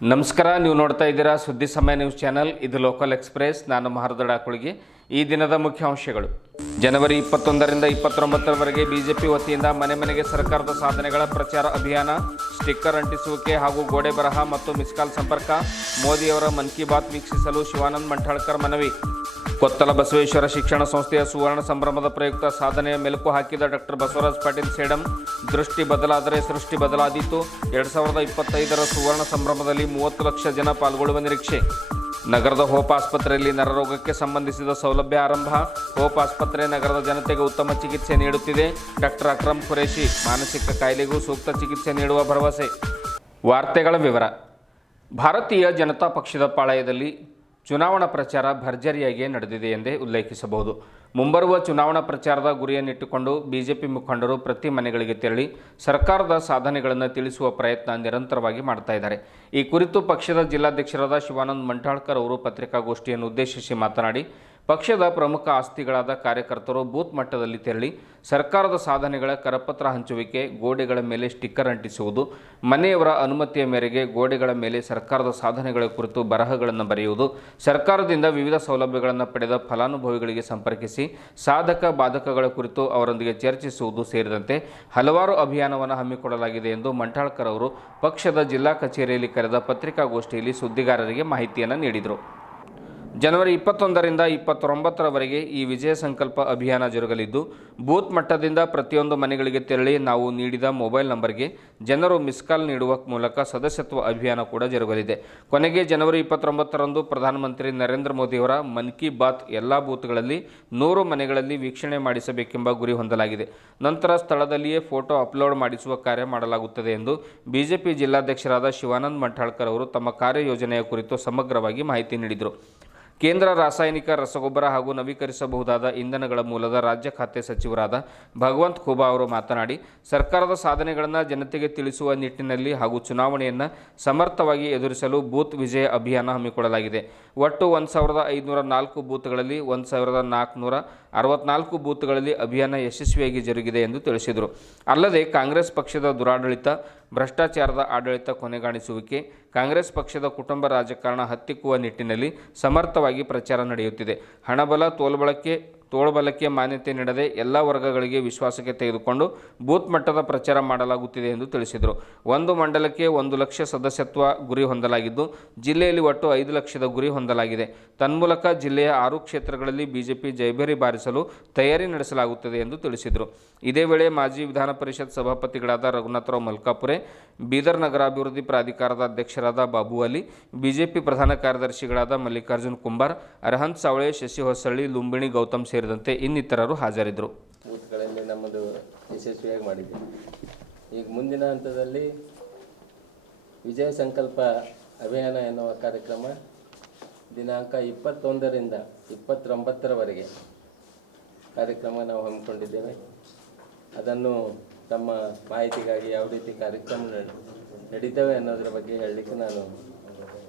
ನಮಸ್ಕಾರ. ನೀವು ನೋಡ್ತಾ ಇದ್ದೀರಾ ಸುದ್ದಿ ಸಮಯ ನ್ಯೂಸ್ ಚಾನೆಲ್. ಇದು ಲೋಕಲ್ ಎಕ್ಸ್ಪ್ರೆಸ್. ನಾನು ಮಹರ್ದಡ ಕುಳಗಿ. ಈ ದಿನದ ಮುಖ್ಯಾಂಶಗಳು: ಜನವರಿ 21ರಿಂದ 29ರವರೆಗೆ ಬಿಜೆಪಿ ವತಿಯಿಂದ ಮನೆ ಮನೆಗೆ ಸರ್ಕಾರದ ಸಾಧನೆಗಳ ಪ್ರಚಾರ ಅಭಿಯಾನ. ಸ್ಟಿಕ್ಕರ್ ಅಂಟಿಸುವಿಕೆ ಹಾಗೂ ಗೋಡೆ ಬರಹ ಮತ್ತು ಮಿಸ್ಕಾಲ್ ಸಂಪರ್ಕ. ಮೋದಿಯವರ ಮನ್ ಕಿ ಬಾತ್ ವೀಕ್ಷಿಸಲು ಶಿವಾನಂದ ಮಂಠಾಳ್ಕರ್ ಮನವಿ. ಕೊತ್ತಲ ಬಸವೇಶ್ವರ ಶಿಕ್ಷಣ ಸಂಸ್ಥೆಯ ಸುವರ್ಣ ಸಂಭ್ರಮದ ಪ್ರಯುಕ್ತ ಸಾಧನೆಯ ಮೆಲುಕು ಹಾಕಿದ ಡಾಕ್ಟರ್ ಬಸವರಾಜ್ ಪಾಟೀಲ್ ಸೇಡಂ. ದೃಷ್ಟಿ ಬದಲಾದರೆ ಸೃಷ್ಟಿ ಬದಲಾದೀತು. 2025ರ ಸುವರ್ಣ ಸಂಭ್ರಮದಲ್ಲಿ 30 ಲಕ್ಷ ಜನ ಪಾಲ್ಗೊಳ್ಳುವ ನಿರೀಕ್ಷೆ. ನಗರದ ಹೋಪ್ ಆಸ್ಪತ್ರೆಯಲ್ಲಿ ನರರೋಗಕ್ಕೆ ಸಂಬಂಧಿಸಿದ ಸೌಲಭ್ಯ ಆರಂಭ. ಹೋಪ್ ಆಸ್ಪತ್ರೆ ನಗರದ ಜನತೆಗೆ ಉತ್ತಮ ಚಿಕಿತ್ಸೆ ನೀಡುತ್ತಿದೆ. ಡಾಕ್ಟರ್ ಅಕ್ರಮ್ ಖುರೇಶಿ ಮಾನಸಿಕ ಕಾಯಿಲೆಗೂ ಸೂಕ್ತ ಚಿಕಿತ್ಸೆ ನೀಡುವ ಭರವಸೆ. ವಾರ್ತೆಗಳ ವಿವರ. ಭಾರತೀಯ ಜನತಾ ಪಕ್ಷದ ಪಾಳಯದಲ್ಲಿ ಚುನಾವಣಾ ಪ್ರಚಾರ ಭರ್ಜರಿಯಾಗಿ ನಡೆದಿದೆ ಎಂದೇ ಉಲ್ಲೇಖಿಸಬಹುದು. ಮುಂಬರುವ ಚುನಾವಣಾ ಪ್ರಚಾರದ ಗುರಿಯನ್ನಿಟ್ಟುಕೊಂಡು ಬಿಜೆಪಿ ಮುಖಂಡರು ಪ್ರತಿ ಮನೆಗಳಿಗೆ ತೆರಳಿ ಸರ್ಕಾರದ ಸಾಧನೆಗಳನ್ನು ತಿಳಿಸುವ ಪ್ರಯತ್ನ ನಿರಂತರವಾಗಿ ಮಾಡ್ತಾ ಇದ್ದಾರೆ. ಈ ಕುರಿತು ಪಕ್ಷದ ಜಿಲ್ಲಾಧ್ಯಕ್ಷರಾದ ಶಿವಾನಂದ ಮಂಠಾಳ್ಕರ್ ಅವರು ಪತ್ರಿಕಾಗೋಷ್ಠಿಯನ್ನು ಉದ್ದೇಶಿಸಿ ಮಾತನಾಡಿ, ಪಕ್ಷದ ಪ್ರಮುಖ ಆಸ್ತಿಗಳಾದ ಕಾರ್ಯಕರ್ತರು ಬೂತ್ ಮಟ್ಟದಲ್ಲಿ ತೆರಳಿ ಸರ್ಕಾರದ ಸಾಧನೆಗಳ ಕರಪತ್ರ ಹಂಚುವಿಕೆ, ಗೋಡೆಗಳ ಮೇಲೆ ಸ್ಟಿಕ್ಕರ್ ಅಂಟಿಸುವುದು, ಮನೆಯವರ ಅನುಮತಿಯ ಮೇರೆಗೆ ಗೋಡೆಗಳ ಮೇಲೆ ಸರ್ಕಾರದ ಸಾಧನೆಗಳ ಕುರಿತು ಬರಹಗಳನ್ನು ಬರೆಯುವುದು, ಸರ್ಕಾರದಿಂದ ವಿವಿಧ ಸೌಲಭ್ಯಗಳನ್ನು ಪಡೆದ ಫಲಾನುಭವಿಗಳಿಗೆ ಸಂಪರ್ಕಿಸಿ ಸಾಧಕ ಬಾಧಕಗಳ ಕುರಿತು ಅವರೊಂದಿಗೆ ಚರ್ಚಿಸುವುದು ಸೇರಿದಂತೆ ಹಲವಾರು ಅಭಿಯಾನವನ್ನು ಹಮ್ಮಿಕೊಳ್ಳಲಾಗಿದೆ ಎಂದು ಮಂಠಾಳ್ಕರ್ ಅವರು ಪಕ್ಷದ ಜಿಲ್ಲಾ ಕಚೇರಿಯಲ್ಲಿ ಕರೆದ ಪತ್ರಿಕಾಗೋಷ್ಠಿಯಲ್ಲಿ ಸುದ್ದಿಗಾರರಿಗೆ ಮಾಹಿತಿಯನ್ನು ನೀಡಿದರು. ಜನವರಿ 21ರಿಂದ 29ರವರೆಗೆ ಈ ವಿಜಯ ಸಂಕಲ್ಪ ಅಭಿಯಾನ ಜರುಗಲಿದ್ದು, ಬೂತ್ ಮಟ್ಟದಿಂದ ಪ್ರತಿಯೊಂದು ಮನೆಗಳಿಗೆ ತೆರಳಿ ನಾವು ನೀಡಿದ ಮೊಬೈಲ್ ನಂಬರ್ಗೆ ಜನರು ಮಿಸ್ಕಾಲ್ ನೀಡುವ ಮೂಲಕ ಸದಸ್ಯತ್ವ ಅಭಿಯಾನ ಕೂಡ ಜರುಗಲಿದೆ. ಕೊನೆಗೆ ಜನವರಿ 29ರಂದು ಪ್ರಧಾನಮಂತ್ರಿ ನರೇಂದ್ರ ಮೋದಿಯವರ ಮನ್ ಕಿ ಬಾತ್ ಎಲ್ಲ ಬೂತ್ಗಳಲ್ಲಿ 100 ಮನೆಗಳಲ್ಲಿ ವೀಕ್ಷಣೆ ಮಾಡಿಸಬೇಕೆಂಬ ಗುರಿ ಹೊಂದಲಾಗಿದೆ. ನಂತರ ಸ್ಥಳದಲ್ಲಿಯೇ ಫೋಟೋ ಅಪ್ಲೋಡ್ ಮಾಡಿಸುವ ಕಾರ್ಯ ಮಾಡಲಾಗುತ್ತದೆ ಎಂದು ಬಿಜೆಪಿ ಜಿಲ್ಲಾಧ್ಯಕ್ಷರಾದ ಶಿವಾನಂದ ಮಂಠಾಳ್ಕರ್ ಅವರು ತಮ್ಮ ಕಾರ್ಯಯೋಜನೆಯ ಕುರಿತು ಸಮಗ್ರವಾಗಿ ಮಾಹಿತಿ ನೀಡಿದರು. ಕೇಂದ್ರ ರಾಸಾಯನಿಕ ರಸಗೊಬ್ಬರ ಹಾಗೂ ನವೀಕರಿಸಬಹುದಾದ ಇಂಧನಗಳ ಮೂಲದ ರಾಜ್ಯ ಖಾತೆ ಸಚಿವರಾದ ಭಗವಂತ್ ಖೂಬಾ ಅವರು ಮಾತನಾಡಿ, ಸರ್ಕಾರದ ಸಾಧನೆಗಳನ್ನು ಜನತೆಗೆ ತಿಳಿಸುವ ನಿಟ್ಟಿನಲ್ಲಿ ಹಾಗೂ ಚುನಾವಣೆಯನ್ನು ಸಮರ್ಥವಾಗಿ ಎದುರಿಸಲು ಬೂತ್ ವಿಜಯ ಅಭಿಯಾನ ಹಮ್ಮಿಕೊಳ್ಳಲಾಗಿದೆ. ಒಟ್ಟು 1504 ಬೂತ್ಗಳಲ್ಲಿ 1464 ಬೂತ್ಗಳಲ್ಲಿ ಅಭಿಯಾನ ಯಶಸ್ವಿಯಾಗಿ ಜರುಗಿದೆ ಎಂದು ತಿಳಿಸಿದರು. ಅಲ್ಲದೆ ಕಾಂಗ್ರೆಸ್ ಪಕ್ಷದ ದುರಾಡಳಿತ, ಭ್ರಷ್ಟಾಚಾರದ ಆಡಳಿತ ಕೊನೆಗಾಣಿಸುವಿಕೆ, ಕಾಂಗ್ರೆಸ್ ಪಕ್ಷದ ಕುಟುಂಬ ರಾಜಕಾರಣ ಹತ್ತಿಕ್ಕುವ ನಿಟ್ಟಿನಲ್ಲಿ ಸಮರ್ಥವಾಗಿ ಪ್ರಚಾರ ನಡೆಯುತ್ತಿದೆ. ಹಣಬಲ, ತೋಳ್ಬಲಕ್ಕೆ ಮಾನ್ಯತೆ ನೀಡದೆ ಎಲ್ಲ ವರ್ಗಗಳಿಗೆ ವಿಶ್ವಾಸಕ್ಕೆ ತೆಗೆದುಕೊಂಡು ಬೂತ್ ಮಟ್ಟದ ಪ್ರಚಾರ ಮಾಡಲಾಗುತ್ತಿದೆ ಎಂದು ತಿಳಿಸಿದರು. ಒಂದು ಮಂಡಲಕ್ಕೆ 1 ಲಕ್ಷ ಸದಸ್ಯತ್ವ ಗುರಿ ಹೊಂದಲಾಗಿದ್ದು, ಜಿಲ್ಲೆಯಲ್ಲಿ ಒಟ್ಟು 5 ಲಕ್ಷದ ಗುರಿ ಹೊಂದಲಾಗಿದೆ. ತನ್ಮೂಲಕ ಜಿಲ್ಲೆಯ 6 ಕ್ಷೇತ್ರಗಳಲ್ಲಿ ಬಿಜೆಪಿ ಜಯಭೇರಿ ಬಾರಿಸಲು ತಯಾರಿ ನಡೆಸಲಾಗುತ್ತದೆ ಎಂದು ತಿಳಿಸಿದರು. ಇದೇ ವೇಳೆ ಮಾಜಿ ವಿಧಾನ ಪರಿಷತ್ ಸಭಾಪತಿಗಳಾದ ರಘುನಾಥರಾವ್ ಮಲ್ಕಾಪುರೆ, ಬೀದರ್ ನಗರಾಭಿವೃದ್ಧಿ ಪ್ರಾಧಿಕಾರದ ಅಧ್ಯಕ್ಷರಾದ ಬಾಬು ಅಲಿ, ಬಿಜೆಪಿ ಪ್ರಧಾನ ಕಾರ್ಯದರ್ಶಿಗಳಾದ ಮಲ್ಲಿಕಾರ್ಜುನ್ ಕುಂಬಾರ್, ಅರಹಂತ್ ಸಾವಳೆ, ಶಶಿ ಹೊಸಳ್ಳಿ, ಲುಂಬಿಣಿ ಗೌತಮ್ ಸೇರಿದಂತೆ ಇನ್ನಿತರರು ಹಾಜರಿದ್ದರು. ಬೂತ್ಗಳಲ್ಲಿ ನಮ್ಮದು ಯಶಸ್ವಿಯಾಗಿ ಮಾಡಿದೆ. ಈಗ ಮುಂದಿನ ಹಂತದಲ್ಲಿ ವಿಜಯ ಸಂಕಲ್ಪ ಅಭಿಯಾನ ಎನ್ನುವ ಕಾರ್ಯಕ್ರಮ ದಿನಾಂಕ 21ರಿಂದ 29ರವರೆಗೆ ಕಾರ್ಯಕ್ರಮ ನಾವು ಹಮ್ಮಿಕೊಂಡಿದ್ದೇವೆ. ಅದನ್ನು ತಮ್ಮ ಮಾಹಿತಿಗಾಗಿ ಯಾವ ರೀತಿ ಕಾರ್ಯಕ್ರಮ ನಡೀತವೆ ಅನ್ನೋದರ ಬಗ್ಗೆ ಹೇಳಲಿಕ್ಕೆ ನಾನು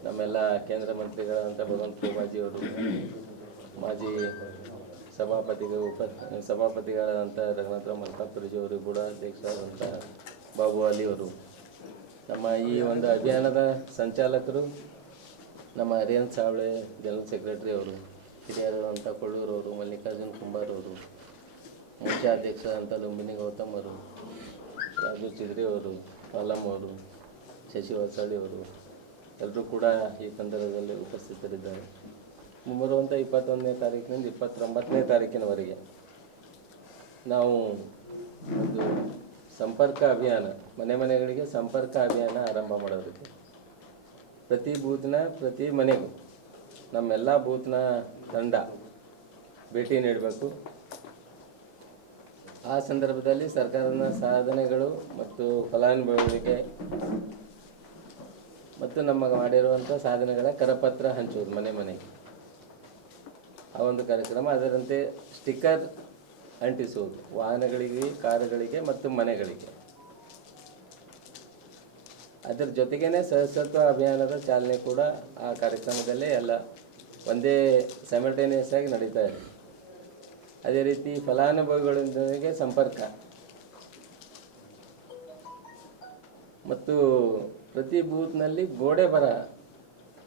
ನಮ್ಮೆಲ್ಲ ಕೇಂದ್ರ ಮಂತ್ರಿಗಳಾದಂಥ ಭಗವಂತ ಖೂಬಾಜಿಯವರು, ಮಾಜಿ ಸಭಾಪತಿಗಳಾದಂಥ ರಘುನಾಥರಾವ್ ಮಲ್ಕಾಪುರಜಿಯವರು, ಕೂಡ ಅಧ್ಯಕ್ಷರಾದಂಥ ಬಾಬು ಅಲಿಯವರು, ನಮ್ಮ ಈ ಒಂದು ಅಭಿಯಾನದ ಸಂಚಾಲಕರು ನಮ್ಮ ಅರಹಂತ್ ಸಾವಳೆ ಜನರಲ್ ಸೆಕ್ರೆಟರಿ ಅವರು, ಹಿರಿಯರಾದಂಥ ಕೊಳ್ಳೂರವರು, ಮಲ್ಲಿಕಾರ್ಜುನ್ ಕುಂಬಾರ್ ಅವರು, ಮುಖ್ಯ ಅಧ್ಯಕ್ಷರಾದಂಥ ಲುಂಬಿನಿ ಗೌತಮ್ ಅವರು, ರಾಜು ಚಿದ್ರಿ ಅವರು, ಪಾಲಮ್ ಅವರು, ಶಶಿ ಹೊಸಳ್ಳಿ ಅವರು ಎಲ್ಲರೂ ಕೂಡ ಈ ಸಂದರ್ಭದಲ್ಲಿ ಉಪಸ್ಥಿತರಿದ್ದಾರೆ. ಮುಂಬರುವಂಥ 21ನೇ ತಾರೀಕಿನಿಂದ 29ನೇ ತಾರೀಕಿನವರೆಗೆ ನಾವು ಒಂದು ಸಂಪರ್ಕ ಅಭಿಯಾನ, ಮನೆ ಮನೆಗಳಿಗೆ ಸಂಪರ್ಕ ಅಭಿಯಾನ ಆರಂಭ ಮಾಡೋದಕ್ಕೆ ಪ್ರತಿ ಬೂತ್ನ ಪ್ರತಿ ಮನೆಗೂ ನಮ್ಮೆಲ್ಲ ಬೂತ್ನ ತಂಡ ಭೇಟಿ ನೀಡಬೇಕು. ಆ ಸಂದರ್ಭದಲ್ಲಿ ಸರ್ಕಾರದ ಸಾಧನೆಗಳು ಮತ್ತು ಫಲಾನುಭವಿಗಳಿಗೆ ಮತ್ತು ನಮ್ಮ ಮಾಡಿರುವಂಥ ಸಾಧನೆಗಳ ಕರಪತ್ರ ಹಂಚುವುದು ಮನೆ ಮನೆಗೆ, ಆ ಒಂದು ಕಾರ್ಯಕ್ರಮ. ಅದರಂತೆ ಸ್ಟಿಕ್ಕರ್ ಅಂಟಿಸುವುದು ವಾಹನಗಳಿಗೆ, ಕಾರುಗಳಿಗೆ ಮತ್ತು ಮನೆಗಳಿಗೆ. ಅದರ ಜೊತೆಗೇ ಸದಸ್ಯತ್ವ ಅಭಿಯಾನದ ಚಾಲನೆ ಕೂಡ ಆ ಕಾರ್ಯಕ್ರಮದಲ್ಲೇ ಎಲ್ಲ ಒಂದೇ ಸೈಮಲ್ಟೇನಿಯಸ್ ಆಗಿ ನಡೀತಾ ಇದೆ. ಅದೇ ರೀತಿ ಫಲಾನುಭವಿಗಳೊಂದಿಗೆ ಸಂಪರ್ಕ ಮತ್ತು ಪ್ರತಿ ಬೂತ್ನಲ್ಲಿ ಗೋಡೆ ಬರಹ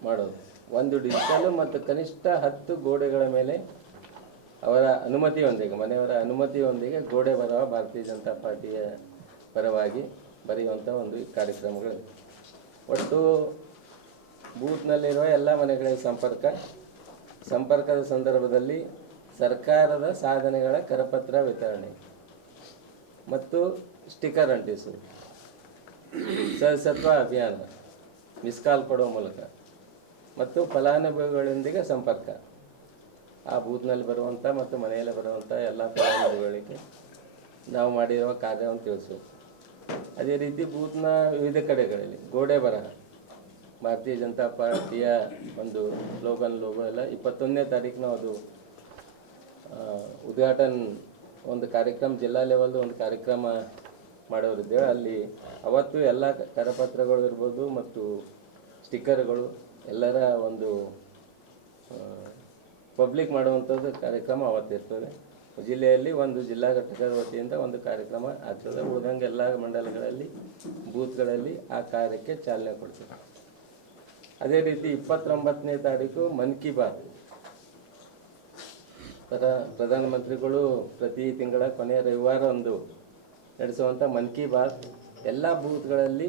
ಮಾಡೋದು, ಒಂದು ಡಿಜಿಟಲ್ ಮತ್ತು ಕನಿಷ್ಠ 10 ಗೋಡೆಗಳ ಮೇಲೆ ಅವರ ಅನುಮತಿಯೊಂದಿಗೆ, ಮನೆಯವರ ಅನುಮತಿಯೊಂದಿಗೆ ಗೋಡೆ ಬರಹ ಭಾರತೀಯ ಜನತಾ ಪಾರ್ಟಿಯ ಪರವಾಗಿ ಬರೆಯುವಂಥ ಒಂದು ಕಾರ್ಯಕ್ರಮಗಳಿವೆ. ಒಟ್ಟು ಬೂತ್ನಲ್ಲಿರುವ ಎಲ್ಲ ಮನೆಗಳಿಗೆ ಸಂಪರ್ಕದ ಸಂದರ್ಭದಲ್ಲಿ ಸರ್ಕಾರದ ಸಾಧನೆಗಳ ಕರಪತ್ರ ವಿತರಣೆ ಮತ್ತು ಸ್ಟಿಕ್ಕರ್ ಅಂಟಿಸುವುದು, ಸದಸ್ಯತ್ವ ಅಭಿಯಾನ, ಮಿಸ್ ಕಾಲ್ ಕೊಡುವ ಮೂಲಕ ಮತ್ತು ಫಲಾನುಭವಿಗಳೊಂದಿಗೆ ಸಂಪರ್ಕ, ಆ ಬೂತ್ನಲ್ಲಿ ಬರುವಂಥ ಮತ್ತು ಮನೆಯಲ್ಲಿ ಬರುವಂಥ ಎಲ್ಲ ಫಲಾನುಭವಿಗಳಿಗೆ ನಾವು ಮಾಡಿರುವ ಕಾರ್ಯವನ್ನು ತಿಳಿಸೋದು. ಅದೇ ರೀತಿ ಬೂತ್ನ ವಿವಿಧ ಕಡೆಗಳಲ್ಲಿ ಗೋಡೆ ಬರಹ, ಭಾರತೀಯ ಜನತಾ ಪಾರ್ಟಿಯ ಒಂದು ಸ್ಲೋಗನ್ ಲೋಗೋ ಎಲ್ಲ 21ನೇ ತಾರೀಕು ಅದು ಉದ್ಘಾಟನೆ ಒಂದು ಕಾರ್ಯಕ್ರಮ, ಜಿಲ್ಲಾ ಲೆವೆಲ್ದು ಒಂದು ಕಾರ್ಯಕ್ರಮ ಮಾಡೋರಿದ್ದೇವೆ. ಅಲ್ಲಿ ಅವತ್ತು ಎಲ್ಲ ಕರಪತ್ರಗಳು ಇರ್ಬೋದು ಮತ್ತು ಸ್ಟಿಕ್ಕರ್ಗಳು ಎಲ್ಲರ ಒಂದು ಪಬ್ಲಿಕ್ ಮಾಡುವಂಥದ್ದು ಕಾರ್ಯಕ್ರಮ ಅವತ್ತಿರ್ತದೆ. ಜಿಲ್ಲೆಯಲ್ಲಿ ಒಂದು ಜಿಲ್ಲಾ ಘಟಕದ ವತಿಯಿಂದ ಒಂದು ಕಾರ್ಯಕ್ರಮ ಆಗ್ತದೆ. ಉಳಿದಂಗೆ ಎಲ್ಲ ಮಂಡಲಗಳಲ್ಲಿ ಬೂತ್ಗಳಲ್ಲಿ ಆ ಕಾರ್ಯಕ್ಕೆ ಚಾಲನೆ ಕೊಡ್ತದೆ. ಅದೇ ರೀತಿ 29ನೇ ತಾರೀಕು ಮನ್ ಕಿ ಬಾತ್, ಪ್ರಧಾನಮಂತ್ರಿಗಳು ಪ್ರತಿ ತಿಂಗಳ ಕೊನೆಯ ರವಿವಾರ ಒಂದು ನಡೆಸುವಂಥ ಮನ್ ಕಿ ಬಾತ್ ಎಲ್ಲ ಬೂತ್ಗಳಲ್ಲಿ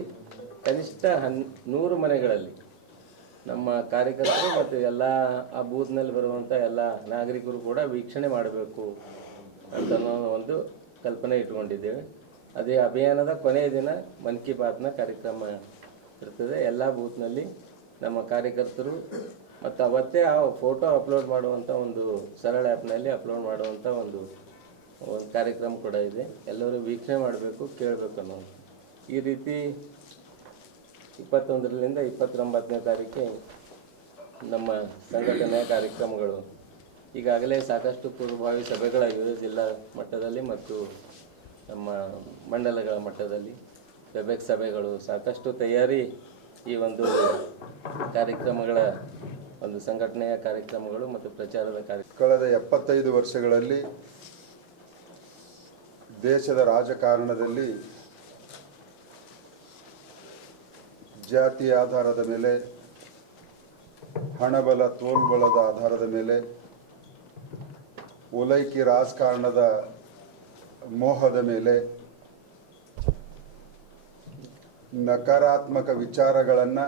ಕನಿಷ್ಠ 100 ಮನೆಗಳಲ್ಲಿ ನಮ್ಮ ಕಾರ್ಯಕರ್ತರು ಮತ್ತು ಎಲ್ಲ ಆ ಬೂತ್ನಲ್ಲಿ ಬರುವಂಥ ಎಲ್ಲ ನಾಗರಿಕರು ಕೂಡ ವೀಕ್ಷಣೆ ಮಾಡಬೇಕು ಅಂತ ಒಂದು ಕಲ್ಪನೆ ಇಟ್ಕೊಂಡಿದ್ದೇವೆ. ಅದೇ ಅಭಿಯಾನದ ಕೊನೆಯ ದಿನ ಮನ್ ಕಿ ಬಾತ್ನ ಕಾರ್ಯಕ್ರಮ ಇರ್ತದೆ. ಎಲ್ಲ ಬೂತ್ನಲ್ಲಿ ನಮ್ಮ ಕಾರ್ಯಕರ್ತರು ಮತ್ತು ಅವತ್ತೇ ಆ ಫೋಟೋ ಅಪ್ಲೋಡ್ ಮಾಡುವಂಥ ಒಂದು ಸರಳ ಆ್ಯಪ್ನಲ್ಲಿ ಅಪ್ಲೋಡ್ ಮಾಡುವಂಥ ಒಂದು ಕಾರ್ಯಕ್ರಮ ಕೂಡ ಇದೆ. ಎಲ್ಲರೂ ವೀಕ್ಷಣೆ ಮಾಡಬೇಕು, ಕೇಳಬೇಕು ಅನ್ನೋದು. ಈ ರೀತಿ 21ರಿಂದ 29ನೇ ತಾರೀಕಿಗೆ ನಮ್ಮ ಸಂಘಟನೆಯ ಕಾರ್ಯಕ್ರಮಗಳು ಈಗಾಗಲೇ ಸಾಕಷ್ಟು ಪೂರ್ವಭಾವಿ ಸಭೆಗಳಾಗಿವೆ ಜಿಲ್ಲಾ ಮಟ್ಟದಲ್ಲಿ ಮತ್ತು ನಮ್ಮ ಮಂಡಲಗಳ ಮಟ್ಟದಲ್ಲಿ. ವೆಬೆಕ್ಸ್ ಸಭೆಗಳು, ಸಾಕಷ್ಟು ತಯಾರಿ ಈ ಒಂದು ಕಾರ್ಯಕ್ರಮಗಳ ಒಂದು ಸಂಘಟನೆಯ ಕಾರ್ಯಕ್ರಮಗಳು ಮತ್ತು ಪ್ರಚಾರದ ಕಳೆದ 75 ವರ್ಷಗಳಲ್ಲಿ ದೇಶದ ರಾಜಕಾರಣದಲ್ಲಿ ಜಾತಿಯ ಆಧಾರದ ಮೇಲೆ, ಹಣಬಲ ತೋಳ್ಬಲದ ಆಧಾರದ ಮೇಲೆ, ಓಲೈಕೆ ರಾಜಕಾರಣದ ಮೋಹದ ಮೇಲೆ, ನಕಾರಾತ್ಮಕ ವಿಚಾರಗಳನ್ನು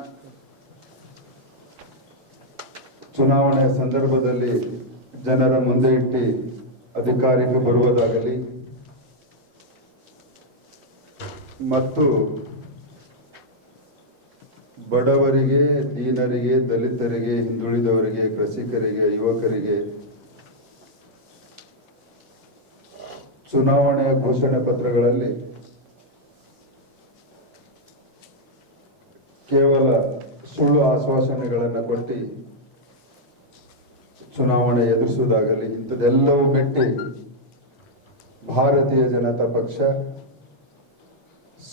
ಚುನಾವಣೆಯ ಸಂದರ್ಭದಲ್ಲಿ ಜನರ ಮುಂದೆ ಇಟ್ಟು ಅಧಿಕಾರಕ್ಕೆ ಬರುವುದಾಗಲಿ ಮತ್ತು ಬಡವರಿಗೆ, ದೀನರಿಗೆ, ದಲಿತರಿಗೆ, ಹಿಂದುಳಿದವರಿಗೆ, ಕೃಷಿಕರಿಗೆ, ಯುವಕರಿಗೆ ಚುನಾವಣೆಯ ಘೋಷಣೆ ಪತ್ರಗಳಲ್ಲಿ ಕೇವಲ ಸುಳ್ಳು ಆಶ್ವಾಸನೆಗಳನ್ನು ಕೊಟ್ಟು ಚುನಾವಣೆ ಎದುರಿಸುವುದಾಗಲಿ ಇಂಥದ್ದೆಲ್ಲವೂ ಮೆಟ್ಟಿ ಭಾರತೀಯ ಜನತಾ ಪಕ್ಷ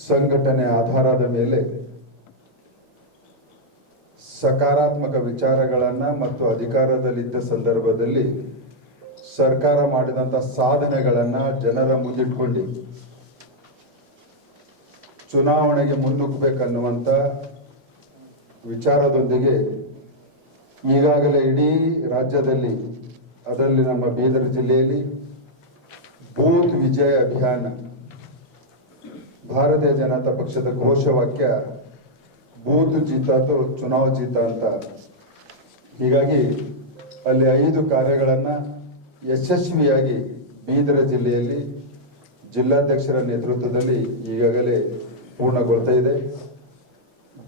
ಸಂಘಟನೆ ಆಧಾರದ ಮೇಲೆ ಸಕಾರಾತ್ಮಕ ವಿಚಾರಗಳನ್ನು ಮತ್ತು ಅಧಿಕಾರದಲ್ಲಿದ್ದ ಸಂದರ್ಭದಲ್ಲಿ ಸರ್ಕಾರ ಮಾಡಿದಂಥ ಸಾಧನೆಗಳನ್ನು ಜನರ ಮುಂದಿಟ್ಕೊಂಡು ಚುನಾವಣೆಗೆ ಮುನ್ನುಗ್ಗಬೇಕನ್ನುವಂಥ ವಿಚಾರದೊಂದಿಗೆ ಈಗಾಗಲೇ ಇಡೀ ರಾಜ್ಯದಲ್ಲಿ, ಅದರಲ್ಲಿ ನಮ್ಮ ಬೀದರ್ ಜಿಲ್ಲೆಯಲ್ಲಿ ಬೂತ್ ವಿಜಯ ಅಭಿಯಾನ, ಭಾರತೀಯ ಜನತಾ ಪಕ್ಷದ ಘೋಷವಾಕ್ಯ ಬೂತ್ ಜೀತ ಅಥವಾ ಚುನಾವ್ ಜೀತ ಅಂತ. ಹೀಗಾಗಿ ಅಲ್ಲಿ 5 ಕಾರ್ಯಗಳನ್ನು ಯಶಸ್ವಿಯಾಗಿ ಬೀದರ ಜಿಲ್ಲೆಯಲ್ಲಿ ಜಿಲ್ಲಾಧ್ಯಕ್ಷರ ನೇತೃತ್ವದಲ್ಲಿ ಈಗಾಗಲೇ ಪೂರ್ಣಗೊಳ್ತಾ ಇದೆ.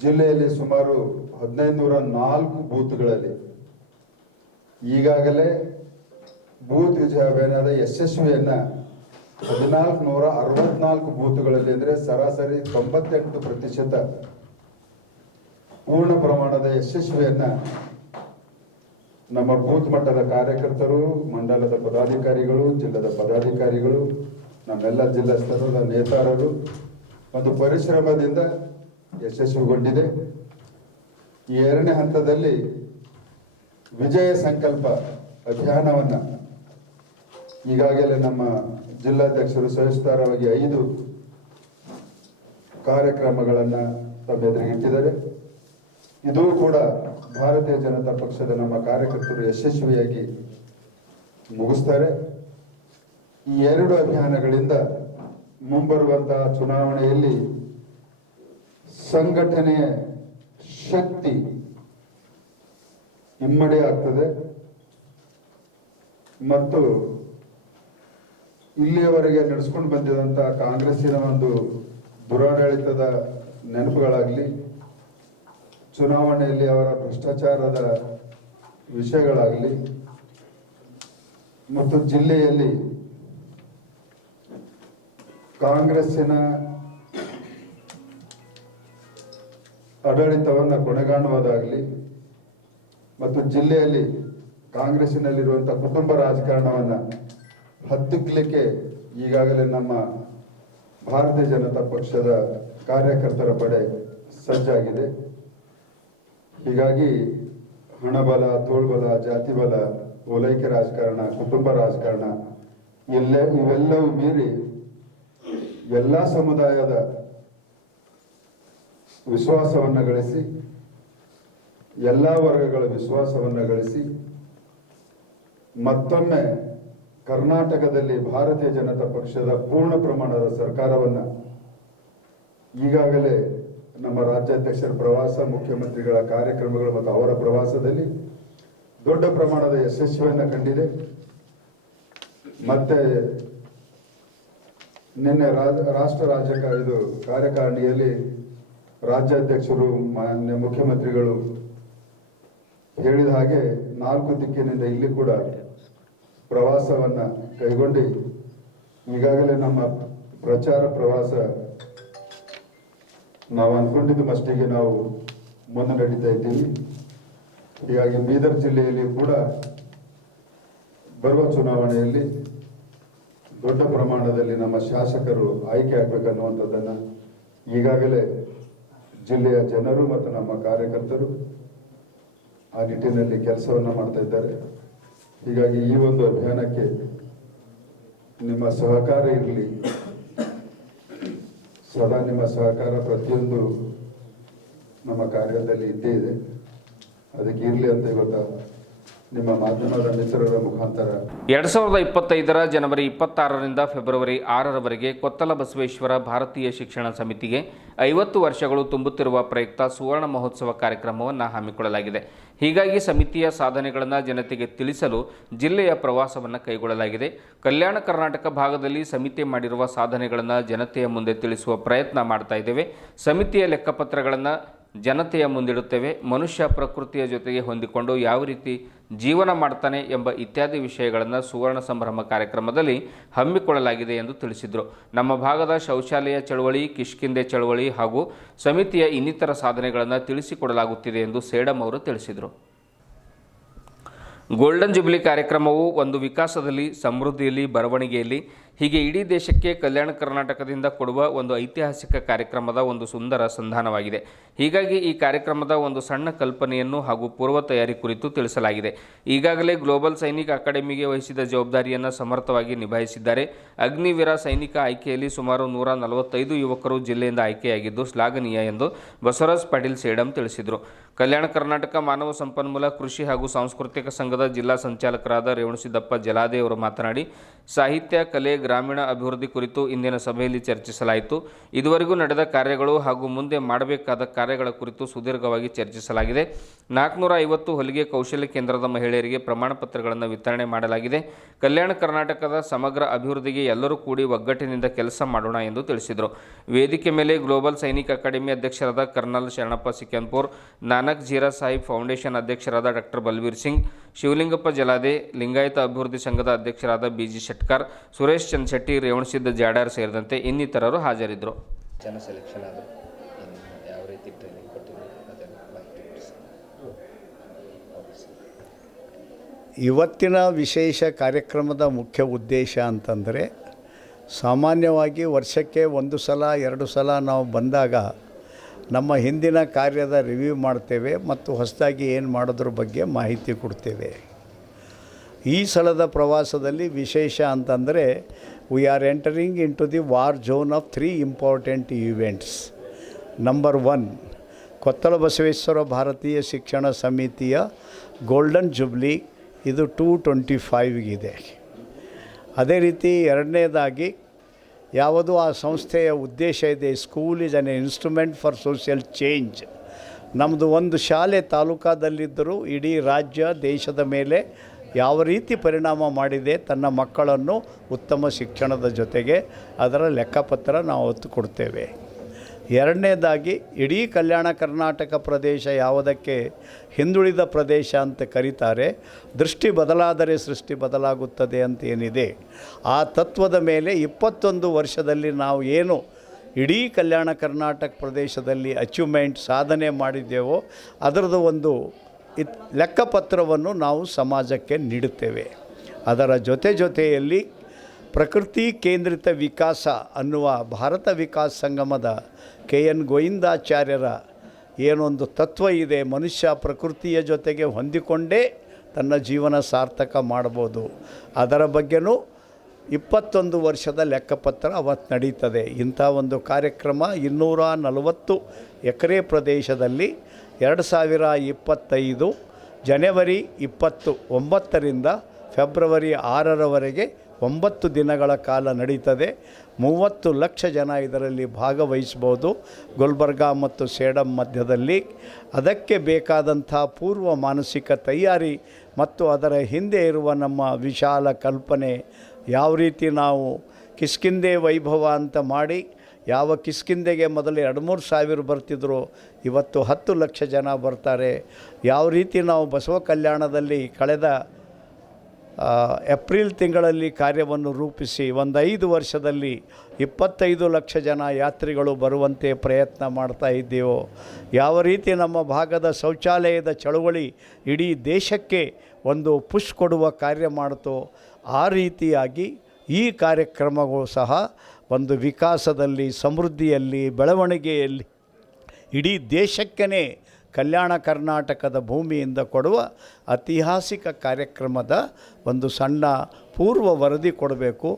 ಜಿಲ್ಲೆಯಲ್ಲಿ ಸುಮಾರು 1504 ಬೂತ್ಗಳಲ್ಲಿ ಈಗಾಗಲೇ ಬೂತ್ ವಿಜಯ ಅಭಿಯಾನದ ಯಶಸ್ವಿಯನ್ನ 1464 ಬೂತ್ಗಳಲ್ಲಿ, ಅಂದರೆ ಸರಾಸರಿ 98% ಪೂರ್ಣ ಪ್ರಮಾಣದ ಯಶಸ್ವಿಯನ್ನ ನಮ್ಮ ಬೂತ್ ಮಟ್ಟದ ಕಾರ್ಯಕರ್ತರು, ಮಂಡಲದ ಪದಾಧಿಕಾರಿಗಳು, ಜಿಲ್ಲದ ಪದಾಧಿಕಾರಿಗಳು, ನಮ್ಮೆಲ್ಲ ಜಿಲ್ಲಾ ಸ್ತರದ ನೇತಾರರು ಒಂದು ಪರಿಶ್ರಮದಿಂದ ಯಶಸ್ವಿಗೊಂಡಿದೆ. ಈ 2ನೇ ಹಂತದಲ್ಲಿ ವಿಜಯ ಸಂಕಲ್ಪ ಅಭಿಯಾನವನ್ನು ಈಗಾಗಲೇ ನಮ್ಮ ಜಿಲ್ಲಾಧ್ಯಕ್ಷರು ಸವಿಸ್ತಾರವಾಗಿ 5 ಕಾರ್ಯಕ್ರಮಗಳನ್ನು ತಮ್ಮ ಎದುರಿಗೆ ಇಟ್ಟಿದ್ದಾರೆ. ಇದೂ ಕೂಡ ಭಾರತೀಯ ಜನತಾ ಪಕ್ಷದ ನಮ್ಮ ಕಾರ್ಯಕರ್ತರು ಯಶಸ್ವಿಯಾಗಿ ಮುಗಿಸ್ತಾರೆ. ಈ ಎರಡು ಅಭಿಯಾನಗಳಿಂದ ಮುಂಬರುವಂತಹ ಚುನಾವಣೆಯಲ್ಲಿ ಸಂಘಟನೆಯ ಶಕ್ತಿ ಇಮ್ಮಡಿ ಆಗ್ತದೆ ಮತ್ತು ಇಲ್ಲಿಯವರೆಗೆ ನಡೆಸ್ಕೊಂಡು ಬಂದಿದಂತಹ ಕಾಂಗ್ರೆಸ್ಸಿನ ಒಂದು ದುರಾಡಳಿತದ ನೆನಪುಗಳಾಗಲಿ, ಚುನಾವಣೆಯಲ್ಲಿ ಅವರ ಭ್ರಷ್ಟಾಚಾರದ ವಿಷಯಗಳಾಗಲಿ ಮತ್ತು ಜಿಲ್ಲೆಯಲ್ಲಿ ಕಾಂಗ್ರೆಸ್ಸಿನ ಆಡಳಿತವನ್ನು ಕೊನೆಗಾಣುವುದಾಗಲಿ ಮತ್ತು ಜಿಲ್ಲೆಯಲ್ಲಿ ಕಾಂಗ್ರೆಸ್ಸಿನಲ್ಲಿರುವಂತಹ ಕುಟುಂಬ ರಾಜಕಾರಣವನ್ನು ಹತ್ತಿಕ್ಕಲಿಕ್ಕೆ ಈಗಾಗಲೇ ನಮ್ಮ ಭಾರತೀಯ ಜನತಾ ಪಕ್ಷದ ಕಾರ್ಯಕರ್ತರ ಪಡೆ ಸಜ್ಜಾಗಿದೆ. ಹೀಗಾಗಿ ಹಣಬಲ, ತೋಳ್ಬಲ, ಜಾತಿ ಬಲ, ಓಲೈಕೆ ರಾಜಕಾರಣ, ಕುಟುಂಬ ರಾಜಕಾರಣ ಇವೆಲ್ಲವೂ ಮೀರಿ ಎಲ್ಲ ಸಮುದಾಯದ ವಿಶ್ವಾಸವನ್ನು ಗಳಿಸಿ, ಎಲ್ಲ ವರ್ಗಗಳ ವಿಶ್ವಾಸವನ್ನು ಗಳಿಸಿ ಮತ್ತೊಮ್ಮೆ ಕರ್ನಾಟಕದಲ್ಲಿ ಭಾರತೀಯ ಜನತಾ ಪಕ್ಷದ ಪೂರ್ಣ ಪ್ರಮಾಣದ ಸರ್ಕಾರವನ್ನು ಈಗಾಗಲೇ ನಮ್ಮ ರಾಜ್ಯಾಧ್ಯಕ್ಷರ ಪ್ರವಾಸ, ಮುಖ್ಯಮಂತ್ರಿಗಳ ಕಾರ್ಯಕ್ರಮಗಳು ಮತ್ತು ಅವರ ಪ್ರವಾಸದಲ್ಲಿ ದೊಡ್ಡ ಪ್ರಮಾಣದ ಯಶಸ್ವಿಯನ್ನು ಕಂಡಿದೆ. ಮತ್ತೆ ನಿನ್ನೆ ಇದು ಕಾರ್ಯಕಾರಿಣಿಯಲ್ಲಿ ರಾಜ್ಯಾಧ್ಯಕ್ಷರು, ಮಾನ್ಯ ಮುಖ್ಯಮಂತ್ರಿಗಳು ಹೇಳಿದ ಹಾಗೆ 4 ದಿಕ್ಕಿನಿಂದ ಇಲ್ಲಿ ಕೂಡ ಪ್ರವಾಸವನ್ನ ಕೈಗೊಂಡು ಈಗಾಗಲೇ ನಮ್ಮ ಪ್ರಚಾರ ಪ್ರವಾಸ ನಾವು ಅನ್ಕೊಂಡಿದ್ದು ಮಟ್ಟಿಗೆ ನಾವು ಮುಂದೆ ನಡೀತಾ ಇದ್ದೀವಿ. ಹೀಗಾಗಿ ಬೀದರ್ ಜಿಲ್ಲೆಯಲ್ಲಿ ಕೂಡ ಬರುವ ಚುನಾವಣೆಯಲ್ಲಿ ದೊಡ್ಡ ಪ್ರಮಾಣದಲ್ಲಿ ನಮ್ಮ ಶಾಸಕರು ಆಯ್ಕೆ ಆಗ್ಬೇಕನ್ನುವಂಥದ್ದನ್ನು ಈಗಾಗಲೇ ಜಿಲ್ಲೆಯ ಜನರು ಮತ್ತು ನಮ್ಮ ಕಾರ್ಯಕರ್ತರು ಆ ನಿಟ್ಟಿನಲ್ಲಿ ಕೆಲಸವನ್ನು ಮಾಡ್ತಾ ಇದ್ದಾರೆ. ಹೀಗಾಗಿ ಈ ಒಂದು ಅಭಿಯಾನಕ್ಕೆ ನಿಮ್ಮ ಸಹಕಾರ ಇರಲಿ, ಸದಾ ನಿಮ್ಮ ಸಹಕಾರ ಪ್ರತಿಯೊಂದು ನಮ್ಮ ಕಾರ್ಯದಲ್ಲಿ ಇದ್ದೇ ಇದೆ. ಅದಕ್ಕೆ ಇರಲಿ ಅಂತ ಇವತ್ತು ನಿಮ್ಮ ಮಾಧ್ಯಮದ ಮಿತ್ರರ ಮುಖಾಂತರ 2025 ಜನವರಿ 26ರಿಂದ ಫೆಬ್ರವರಿ 6ರವರೆಗೆ ಕೊತ್ತಲ ಬಸವೇಶ್ವರ ಭಾರತೀಯ ಶಿಕ್ಷಣ ಸಮಿತಿಗೆ 50 ವರ್ಷಗಳು ತುಂಬುತ್ತಿರುವ ಪ್ರಯುಕ್ತ ಸುವರ್ಣ ಮಹೋತ್ಸವ ಕಾರ್ಯಕ್ರಮವನ್ನು ಹಮ್ಮಿಕೊಳ್ಳಲಾಗಿದೆ. ಹೀಗಾಗಿ ಸಮಿತಿಯ ಸಾಧನೆಗಳನ್ನು ಜನತೆಗೆ ತಿಳಿಸಲು ಜಿಲ್ಲೆಯ ಪ್ರವಾಸವನ್ನು ಕೈಗೊಳ್ಳಲಾಗಿದೆ. ಕಲ್ಯಾಣ ಕರ್ನಾಟಕ ಭಾಗದಲ್ಲಿ ಸಮಿತಿ ಮಾಡಿರುವ ಸಾಧನೆಗಳನ್ನು ಜನತೆಯ ಮುಂದೆ ತಿಳಿಸುವ ಪ್ರಯತ್ನ ಮಾಡ್ತಾ ಇದ್ದೇವೆ. ಸಮಿತಿಯ ಲೆಕ್ಕಪತ್ರಗಳನ್ನು ಜನತೆಯ ಮುಂದಿಡುತ್ತೇವೆ. ಮನುಷ್ಯ ಪ್ರಕೃತಿಯ ಜೊತೆಗೆ ಹೊಂದಿಕೊಂಡು ಯಾವ ರೀತಿ ಜೀವನ ಮಾಡ್ತಾನೆ ಎಂಬ ಇತ್ಯಾದಿ ವಿಷಯಗಳನ್ನು ಸುವರ್ಣ ಸಂಭ್ರಮ ಕಾರ್ಯಕ್ರಮದಲ್ಲಿ ಹಮ್ಮಿಕೊಳ್ಳಲಾಗಿದೆ ಎಂದು ತಿಳಿಸಿದರು. ನಮ್ಮ ಭಾಗದ ಶೌಚಾಲಯ ಚಳವಳಿ, ಕಿಷ್ಕಿಂದೆ ಚಳವಳಿ ಹಾಗೂ ಸಮಿತಿಯ ಇನ್ನಿತರ ಸಾಧನೆಗಳನ್ನು ತಿಳಿಸಿಕೊಡಲಾಗುತ್ತಿದೆ ಎಂದು ಸೇಡಂ ಅವರು ತಿಳಿಸಿದರು. ಗೋಲ್ಡನ್ ಜುಬ್ಲಿ ಕಾರ್ಯಕ್ರಮವು ಒಂದು ವಿಕಾಸದಲ್ಲಿ, ಸಮೃದ್ಧಿಯಲ್ಲಿ, ಬರವಣಿಗೆಯಲ್ಲಿ ಹೀಗೆ ಇಡೀ ದೇಶಕ್ಕೆ ಕಲ್ಯಾಣ ಕರ್ನಾಟಕದಿಂದ ಕೊಡುವ ಒಂದು ಐತಿಹಾಸಿಕ ಕಾರ್ಯಕ್ರಮದ ಒಂದು ಸುಂದರ ಸಂಧಾನವಾಗಿದೆ. ಹೀಗಾಗಿ ಈ ಕಾರ್ಯಕ್ರಮದ ಒಂದು ಸಣ್ಣ ಕಲ್ಪನೆಯನ್ನು ಹಾಗೂ ಪೂರ್ವ ತಯಾರಿ ಕುರಿತು ತಿಳಿಸಲಾಗಿದೆ. ಈಗಾಗಲೇ ಗ್ಲೋಬಲ್ ಸೈನಿಕ ಅಕಾಡೆಮಿಗೆ ವಹಿಸಿದ ಜವಾಬ್ದಾರಿಯನ್ನು ಸಮರ್ಥವಾಗಿ ನಿಭಾಯಿಸಿದ್ದಾರೆ. ಅಗ್ನಿವೀರ ಸೈನಿಕ ಆಯ್ಕೆಯಲ್ಲಿ ಸುಮಾರು 145 ಯುವಕರು ಜಿಲ್ಲೆಯಿಂದ ಆಯ್ಕೆಯಾಗಿದ್ದು ಶ್ಲಾಘನೀಯ ಎಂದು ಬಸವರಾಜ್ ಪಾಟೀಲ್ ಸೇಡಂ ತಿಳಿಸಿದರು. ಕಲ್ಯಾಣ ಕರ್ನಾಟಕ ಮಾನವ ಸಂಪನ್ಮೂಲ ಕೃಷಿ ಹಾಗೂ ಸಾಂಸ್ಕೃತಿಕ ಸಂಘದ ಜಿಲ್ಲಾ ಸಂಚಾಲಕರಾದ ರೇವಣಸಿದ್ದಪ್ಪ ಜಲಾದೆ ಅವರು ಮಾತನಾಡಿ, ಸಾಹಿತ್ಯ, ಕಲೆ, ಗ್ರಾಮೀಣ ಅಭಿವೃದ್ಧಿ ಕುರಿತು ಇಂದಿನ ಸಭೆಯಲ್ಲಿ ಚರ್ಚಿಸಲಾಯಿತು. ಇದುವರೆಗೂ ನಡೆದ ಕಾರ್ಯಗಳು ಹಾಗೂ ಮುಂದೆ ಮಾಡಬೇಕಾದ ಕಾರ್ಯಗಳ ಕುರಿತು ಸುದೀರ್ಘವಾಗಿ ಚರ್ಚಿಸಲಾಗಿದೆ. 450 ಹೊಲಿಗೆ ಕೌಶಲ್ಯ ಕೇಂದ್ರದ ಮಹಿಳೆಯರಿಗೆ ಪ್ರಮಾಣ ಪತ್ರಗಳನ್ನು ವಿತರಣೆ ಮಾಡಲಾಗಿದೆ. ಕಲ್ಯಾಣ ಕರ್ನಾಟಕದ ಸಮಗ್ರ ಅಭಿವೃದ್ಧಿಗೆ ಎಲ್ಲರೂ ಕೂಡಿ ಒಗ್ಗಟ್ಟಿನಿಂದ ಕೆಲಸ ಮಾಡೋಣ ಎಂದು ತಿಳಿಸಿದರು. ವೇದಿಕೆ ಮೇಲೆ ಗ್ಲೋಬಲ್ ಸೈನಿಕ ಅಕಾಡೆಮಿ ಅಧ್ಯಕ್ಷರಾದ ಕರ್ನಲ್ ಶರಣಪ್ಪ ಸಿಕ್ಕನ್ಪುರ್, ನಾನಕ್ ಜೀರಾ ಸಾಹಿಬ್ ಫೌಂಡೇಶನ್ ಅಧ್ಯಕ್ಷರಾದ ಡಾಕ್ಟರ್ ಬಲ್ವೀರ್ ಸಿಂಗ್, ಶಿವಲಿಂಗಪ್ಪ ಜಲಾದೆ, ಲಿಂಗಾಯತ ಅಭಿವೃದ್ಧಿ ಸಂಘದ ಅಧ್ಯಕ್ಷರಾದ ಬಿಜಿ ಶೆಟ್ಕರ್, ಸುರೇಶ್ ಚಂದ್ಶೆಟ್ಟಿ, ರೇವಣಸಿದ್ದ ಜಾಡಾರ್ ಸೇರಿದಂತೆ ಇನ್ನಿತರರು ಹಾಜರಿದ್ದರು. ಜನ ಸೆಲೆಕ್ಷನ್ ಆದ ಯಾವ ರೀತಿ ಟ್ರೈನಿಂಗ್ ಕೊಟ್ಟಿದ್ದೀವಿ ಅದನ್ನು ಇವತ್ತಿನ ವಿಶೇಷ ಕಾರ್ಯಕ್ರಮದ ಮುಖ್ಯ ಉದ್ದೇಶ ಅಂತಂದರೆ, ಸಾಮಾನ್ಯವಾಗಿ ವರ್ಷಕ್ಕೆ 1 ಸಲ 2 ಸಲ ನಾವು ಬಂದಾಗ ನಮ್ಮ ಹಿಂದಿನ ಕಾರ್ಯದ ರಿವ್ಯೂ ಮಾಡ್ತೇವೆ ಮತ್ತು ಹೊಸದಾಗಿ ಏನು ಮಾಡೋದ್ರ ಬಗ್ಗೆ ಮಾಹಿತಿ ಕೊಡ್ತೇವೆ. ಈ ಸಲದ ಪ್ರವಾಸದಲ್ಲಿ ವಿಶೇಷ ಅಂತಂದರೆ, we are entering into the war zone of 3 important events. Number 1 Kothala Basaveshwara Bharatiya Shikshana ಸಮಿತಿಯ ಗೋಲ್ಡನ್ ಜುಬ್ಲಿ ಇದು 225 ಅದೇ ರೀತಿ ಎರಡನೇದಾಗಿ ಯಾವುದು ಆ ಸಂಸ್ಥೆಯ ಉದ್ದೇಶ ಇದೆ, school is an instrument for social change. ನಮ್ಮದು ಒಂದು ಶಾಲೆ ತಾಲೂಕಾದಲ್ಲಿದ್ದರೂ ಇಡೀ ರಾಜ್ಯ ದೇಶದ ಮೇಲೆ ಯಾವ ರೀತಿ ಪರಿಣಾಮ ಮಾಡಿದೆ, ತನ್ನ ಮಕ್ಕಳನ್ನು ಉತ್ತಮ ಶಿಕ್ಷಣದ ಜೊತೆಗೆ ಅದರ ಲೆಕ್ಕಪತ್ರ ನಾವು ಒತ್ತು ಕೊಡ್ತೇವೆ. ಎರಡನೇದಾಗಿ ಇಡೀ ಕಲ್ಯಾಣ ಕರ್ನಾಟಕ ಪ್ರದೇಶ ಯಾವುದಕ್ಕೆ ಹಿಂದುಳಿದ ಪ್ರದೇಶ ಅಂತ ಕರೀತಾರೆ, ದೃಷ್ಟಿ ಬದಲಾದರೆ ಸೃಷ್ಟಿ ಬದಲಾಗುತ್ತದೆ ಅಂತ ಏನಿದೆ, ಆ ತತ್ವದ ಮೇಲೆ 21 ವರ್ಷದಲ್ಲಿ ನಾವು ಏನು ಇಡೀ ಕಲ್ಯಾಣ ಕರ್ನಾಟಕ ಪ್ರದೇಶದಲ್ಲಿ ಅಚೀವ್ಮೆಂಟ್ ಸಾಧನೆ ಮಾಡಿದ್ದೇವೋ ಅದರದ್ದು ಒಂದು ಲೆಕ್ಕಪತ್ರವನ್ನು ನಾವು ಸಮಾಜಕ್ಕೆ ನೀಡುತ್ತೇವೆ. ಅದರ ಜೊತೆಯಲ್ಲಿ ಪ್ರಕೃತಿ ಕೇಂದ್ರಿತ ವಿಕಾಸ ಅನ್ನುವ ಭಾರತ ವಿಕಾಸ ಸಂಗಮದ KN ಗೋವಿಂದಾಚಾರ್ಯರ ಏನೊಂದು ತತ್ವ ಇದೆ, ಮನುಷ್ಯ ಪ್ರಕೃತಿಯ ಜೊತೆಗೆ ಹೊಂದಿಕೊಂಡೇ ತನ್ನ ಜೀವನ ಸಾರ್ಥಕ ಮಾಡ್ಬೋದು, ಅದರ ಬಗ್ಗೆನೂ 21 ವರ್ಷದ ಲೆಕ್ಕಪತ್ರ ಅವತ್ತು ನಡೀತದೆ. ಇಂಥ ಒಂದು ಕಾರ್ಯಕ್ರಮ 240 ಎಕರೆ ಪ್ರದೇಶದಲ್ಲಿ 2025 ಜನವರಿ 29ರಿಂದ ಫೆಬ್ರವರಿ 6ರವರೆಗೆ 9 ದಿನಗಳ ಕಾಲ ನಡೀತದೆ. 30 ಲಕ್ಷ ಜನ ಇದರಲ್ಲಿ ಭಾಗವಹಿಸ್ಬೋದು ಗುಲ್ಬರ್ಗಾ ಮತ್ತು ಸೇಡಂ ಮಧ್ಯದಲ್ಲಿ. ಅದಕ್ಕೆ ಬೇಕಾದಂಥ ಪೂರ್ವ ಮಾನಸಿಕ ತಯಾರಿ ಮತ್ತು ಅದರ ಹಿಂದೆ ಇರುವ ನಮ್ಮ ವಿಶಾಲ ಕಲ್ಪನೆ, ಯಾವ ರೀತಿ ನಾವು ಕಿಷ್ಕಿಂಧೆ ವೈಭವ ಅಂತ ಮಾಡಿ, ಯಾವ ಕಿಷ್ಕಿಂಧೆಗೆ ಮೊದಲು 2-3 ಸಾವಿರ ಬರ್ತಿದ್ರು, ಇವತ್ತು 10 ಲಕ್ಷ ಜನ ಬರ್ತಾರೆ. ಯಾವ ರೀತಿ ನಾವು ಬಸವ ಕಲ್ಯಾಣದಲ್ಲಿ ಕಳೆದ ಏಪ್ರಿಲ್ ತಿಂಗಳಲ್ಲಿ ಕಾರ್ಯವನ್ನು ರೂಪಿಸಿ 5 ವರ್ಷದಲ್ಲಿ 25 ಲಕ್ಷ ಜನ ಯಾತ್ರಿಗಳು ಬರುವಂತೆ ಪ್ರಯತ್ನ ಮಾಡ್ತಾ ಇದ್ದೇವೋ, ಯಾವ ರೀತಿ ನಮ್ಮ ಭಾಗದ ಶೌಚಾಲಯದ ಚಳುವಳಿ ಇಡೀ ದೇಶಕ್ಕೆ ಒಂದು ಪುಷ್ ಕೊಡುವ ಕಾರ್ಯ ಮಾಡ್ತೋ, ಆ ರೀತಿಯಾಗಿ ಈ ಕಾರ್ಯಕ್ರಮಗಳು ಸಹ ಒಂದು ವಿಕಾಸದಲ್ಲಿ, ಸಮೃದ್ಧಿಯಲ್ಲಿ, ಬೆಳವಣಿಗೆಯಲ್ಲಿ ಇಡೀ ದೇಶಕ್ಕೇ ಕಲ್ಯಾಣ ಕರ್ನಾಟಕದ ಭೂಮಿಯಿಂದ ಕೊಡುವ ಐತಿಹಾಸಿಕ ಕಾರ್ಯಕ್ರಮದ ಒಂದು ಸಣ್ಣ ಪೂರ್ವ ವರದಿ ಕೊಡಬೇಕು.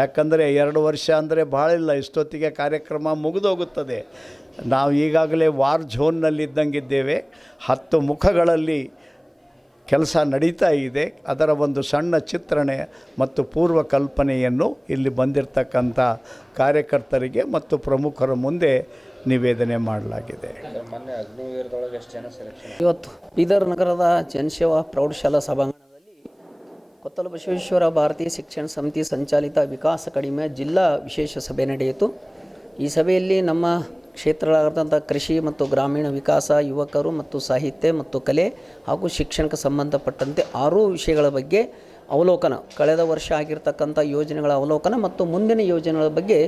ಯಾಕಂದರೆ 2 ವರ್ಷ ಅಂದರೆ ಭಾಳ ಇಲ್ಲ, ಇಷ್ಟೊತ್ತಿಗೆ ಕಾರ್ಯಕ್ರಮ ಮುಗಿದೋಗುತ್ತದೆ. ನಾವು ಈಗಾಗಲೇ ವಾರ್ ಝೋನ್ನಲ್ಲಿದ್ದಂಗಿದ್ದೇವೆ. 10 ಮುಖಗಳಲ್ಲಿ ಕೆಲಸ ನಡೀತಾ ಇದೆ. ಅದರ ಒಂದು ಸಣ್ಣ ಚಿತ್ರಣೆ ಮತ್ತು ಪೂರ್ವ ಕಲ್ಪನೆಯನ್ನು ಇಲ್ಲಿ ಬಂದಿರತಕ್ಕಂಥ ಕಾರ್ಯಕರ್ತರಿಗೆ ಮತ್ತು ಪ್ರಮುಖರ ಮುಂದೆ ನಿವೇದನೆ ಮಾಡಲಾಗಿದೆ. ಇವತ್ತು ಬೀದರ್ ನಗರದ ಜನಸೇವಾ ಪ್ರೌಢಶಾಲಾ ಸಭಾಂಗಣದಲ್ಲಿ ಕೊತ್ತಲ ಬಸವೇಶ್ವರ ಭಾರತೀಯ ಶಿಕ್ಷಣ ಸಮಿತಿ ಸಂಚಾಲಿತ ವಿಕಾಸ ಕಡಿಮೆ ಜಿಲ್ಲಾ ವಿಶೇಷ ಸಭೆ ನಡೆಯಿತು. ಈ ಸಭೆಯಲ್ಲಿ ನಮ್ಮ ಕ್ಷೇತ್ರಗಳಾದಂಥ ಕೃಷಿ ಮತ್ತು ಗ್ರಾಮೀಣ ವಿಕಾಸ, ಯುವಕರು ಮತ್ತು ಸಾಹಿತ್ಯ ಮತ್ತು ಕಲೆ ಹಾಗೂ ಶಿಕ್ಷಣಕ್ಕೆ ಸಂಬಂಧಪಟ್ಟಂತೆ 6 ವಿಷಯಗಳ ಬಗ್ಗೆ ಅವಲೋಕನ, ಕಳೆದ ವರ್ಷ ಆಗಿರ್ತಕ್ಕಂಥ ಯೋಜನೆಗಳ ಅವಲೋಕನ ಮತ್ತು ಮುಂದಿನ ಯೋಜನೆಗಳ ಬಗ್ಗೆ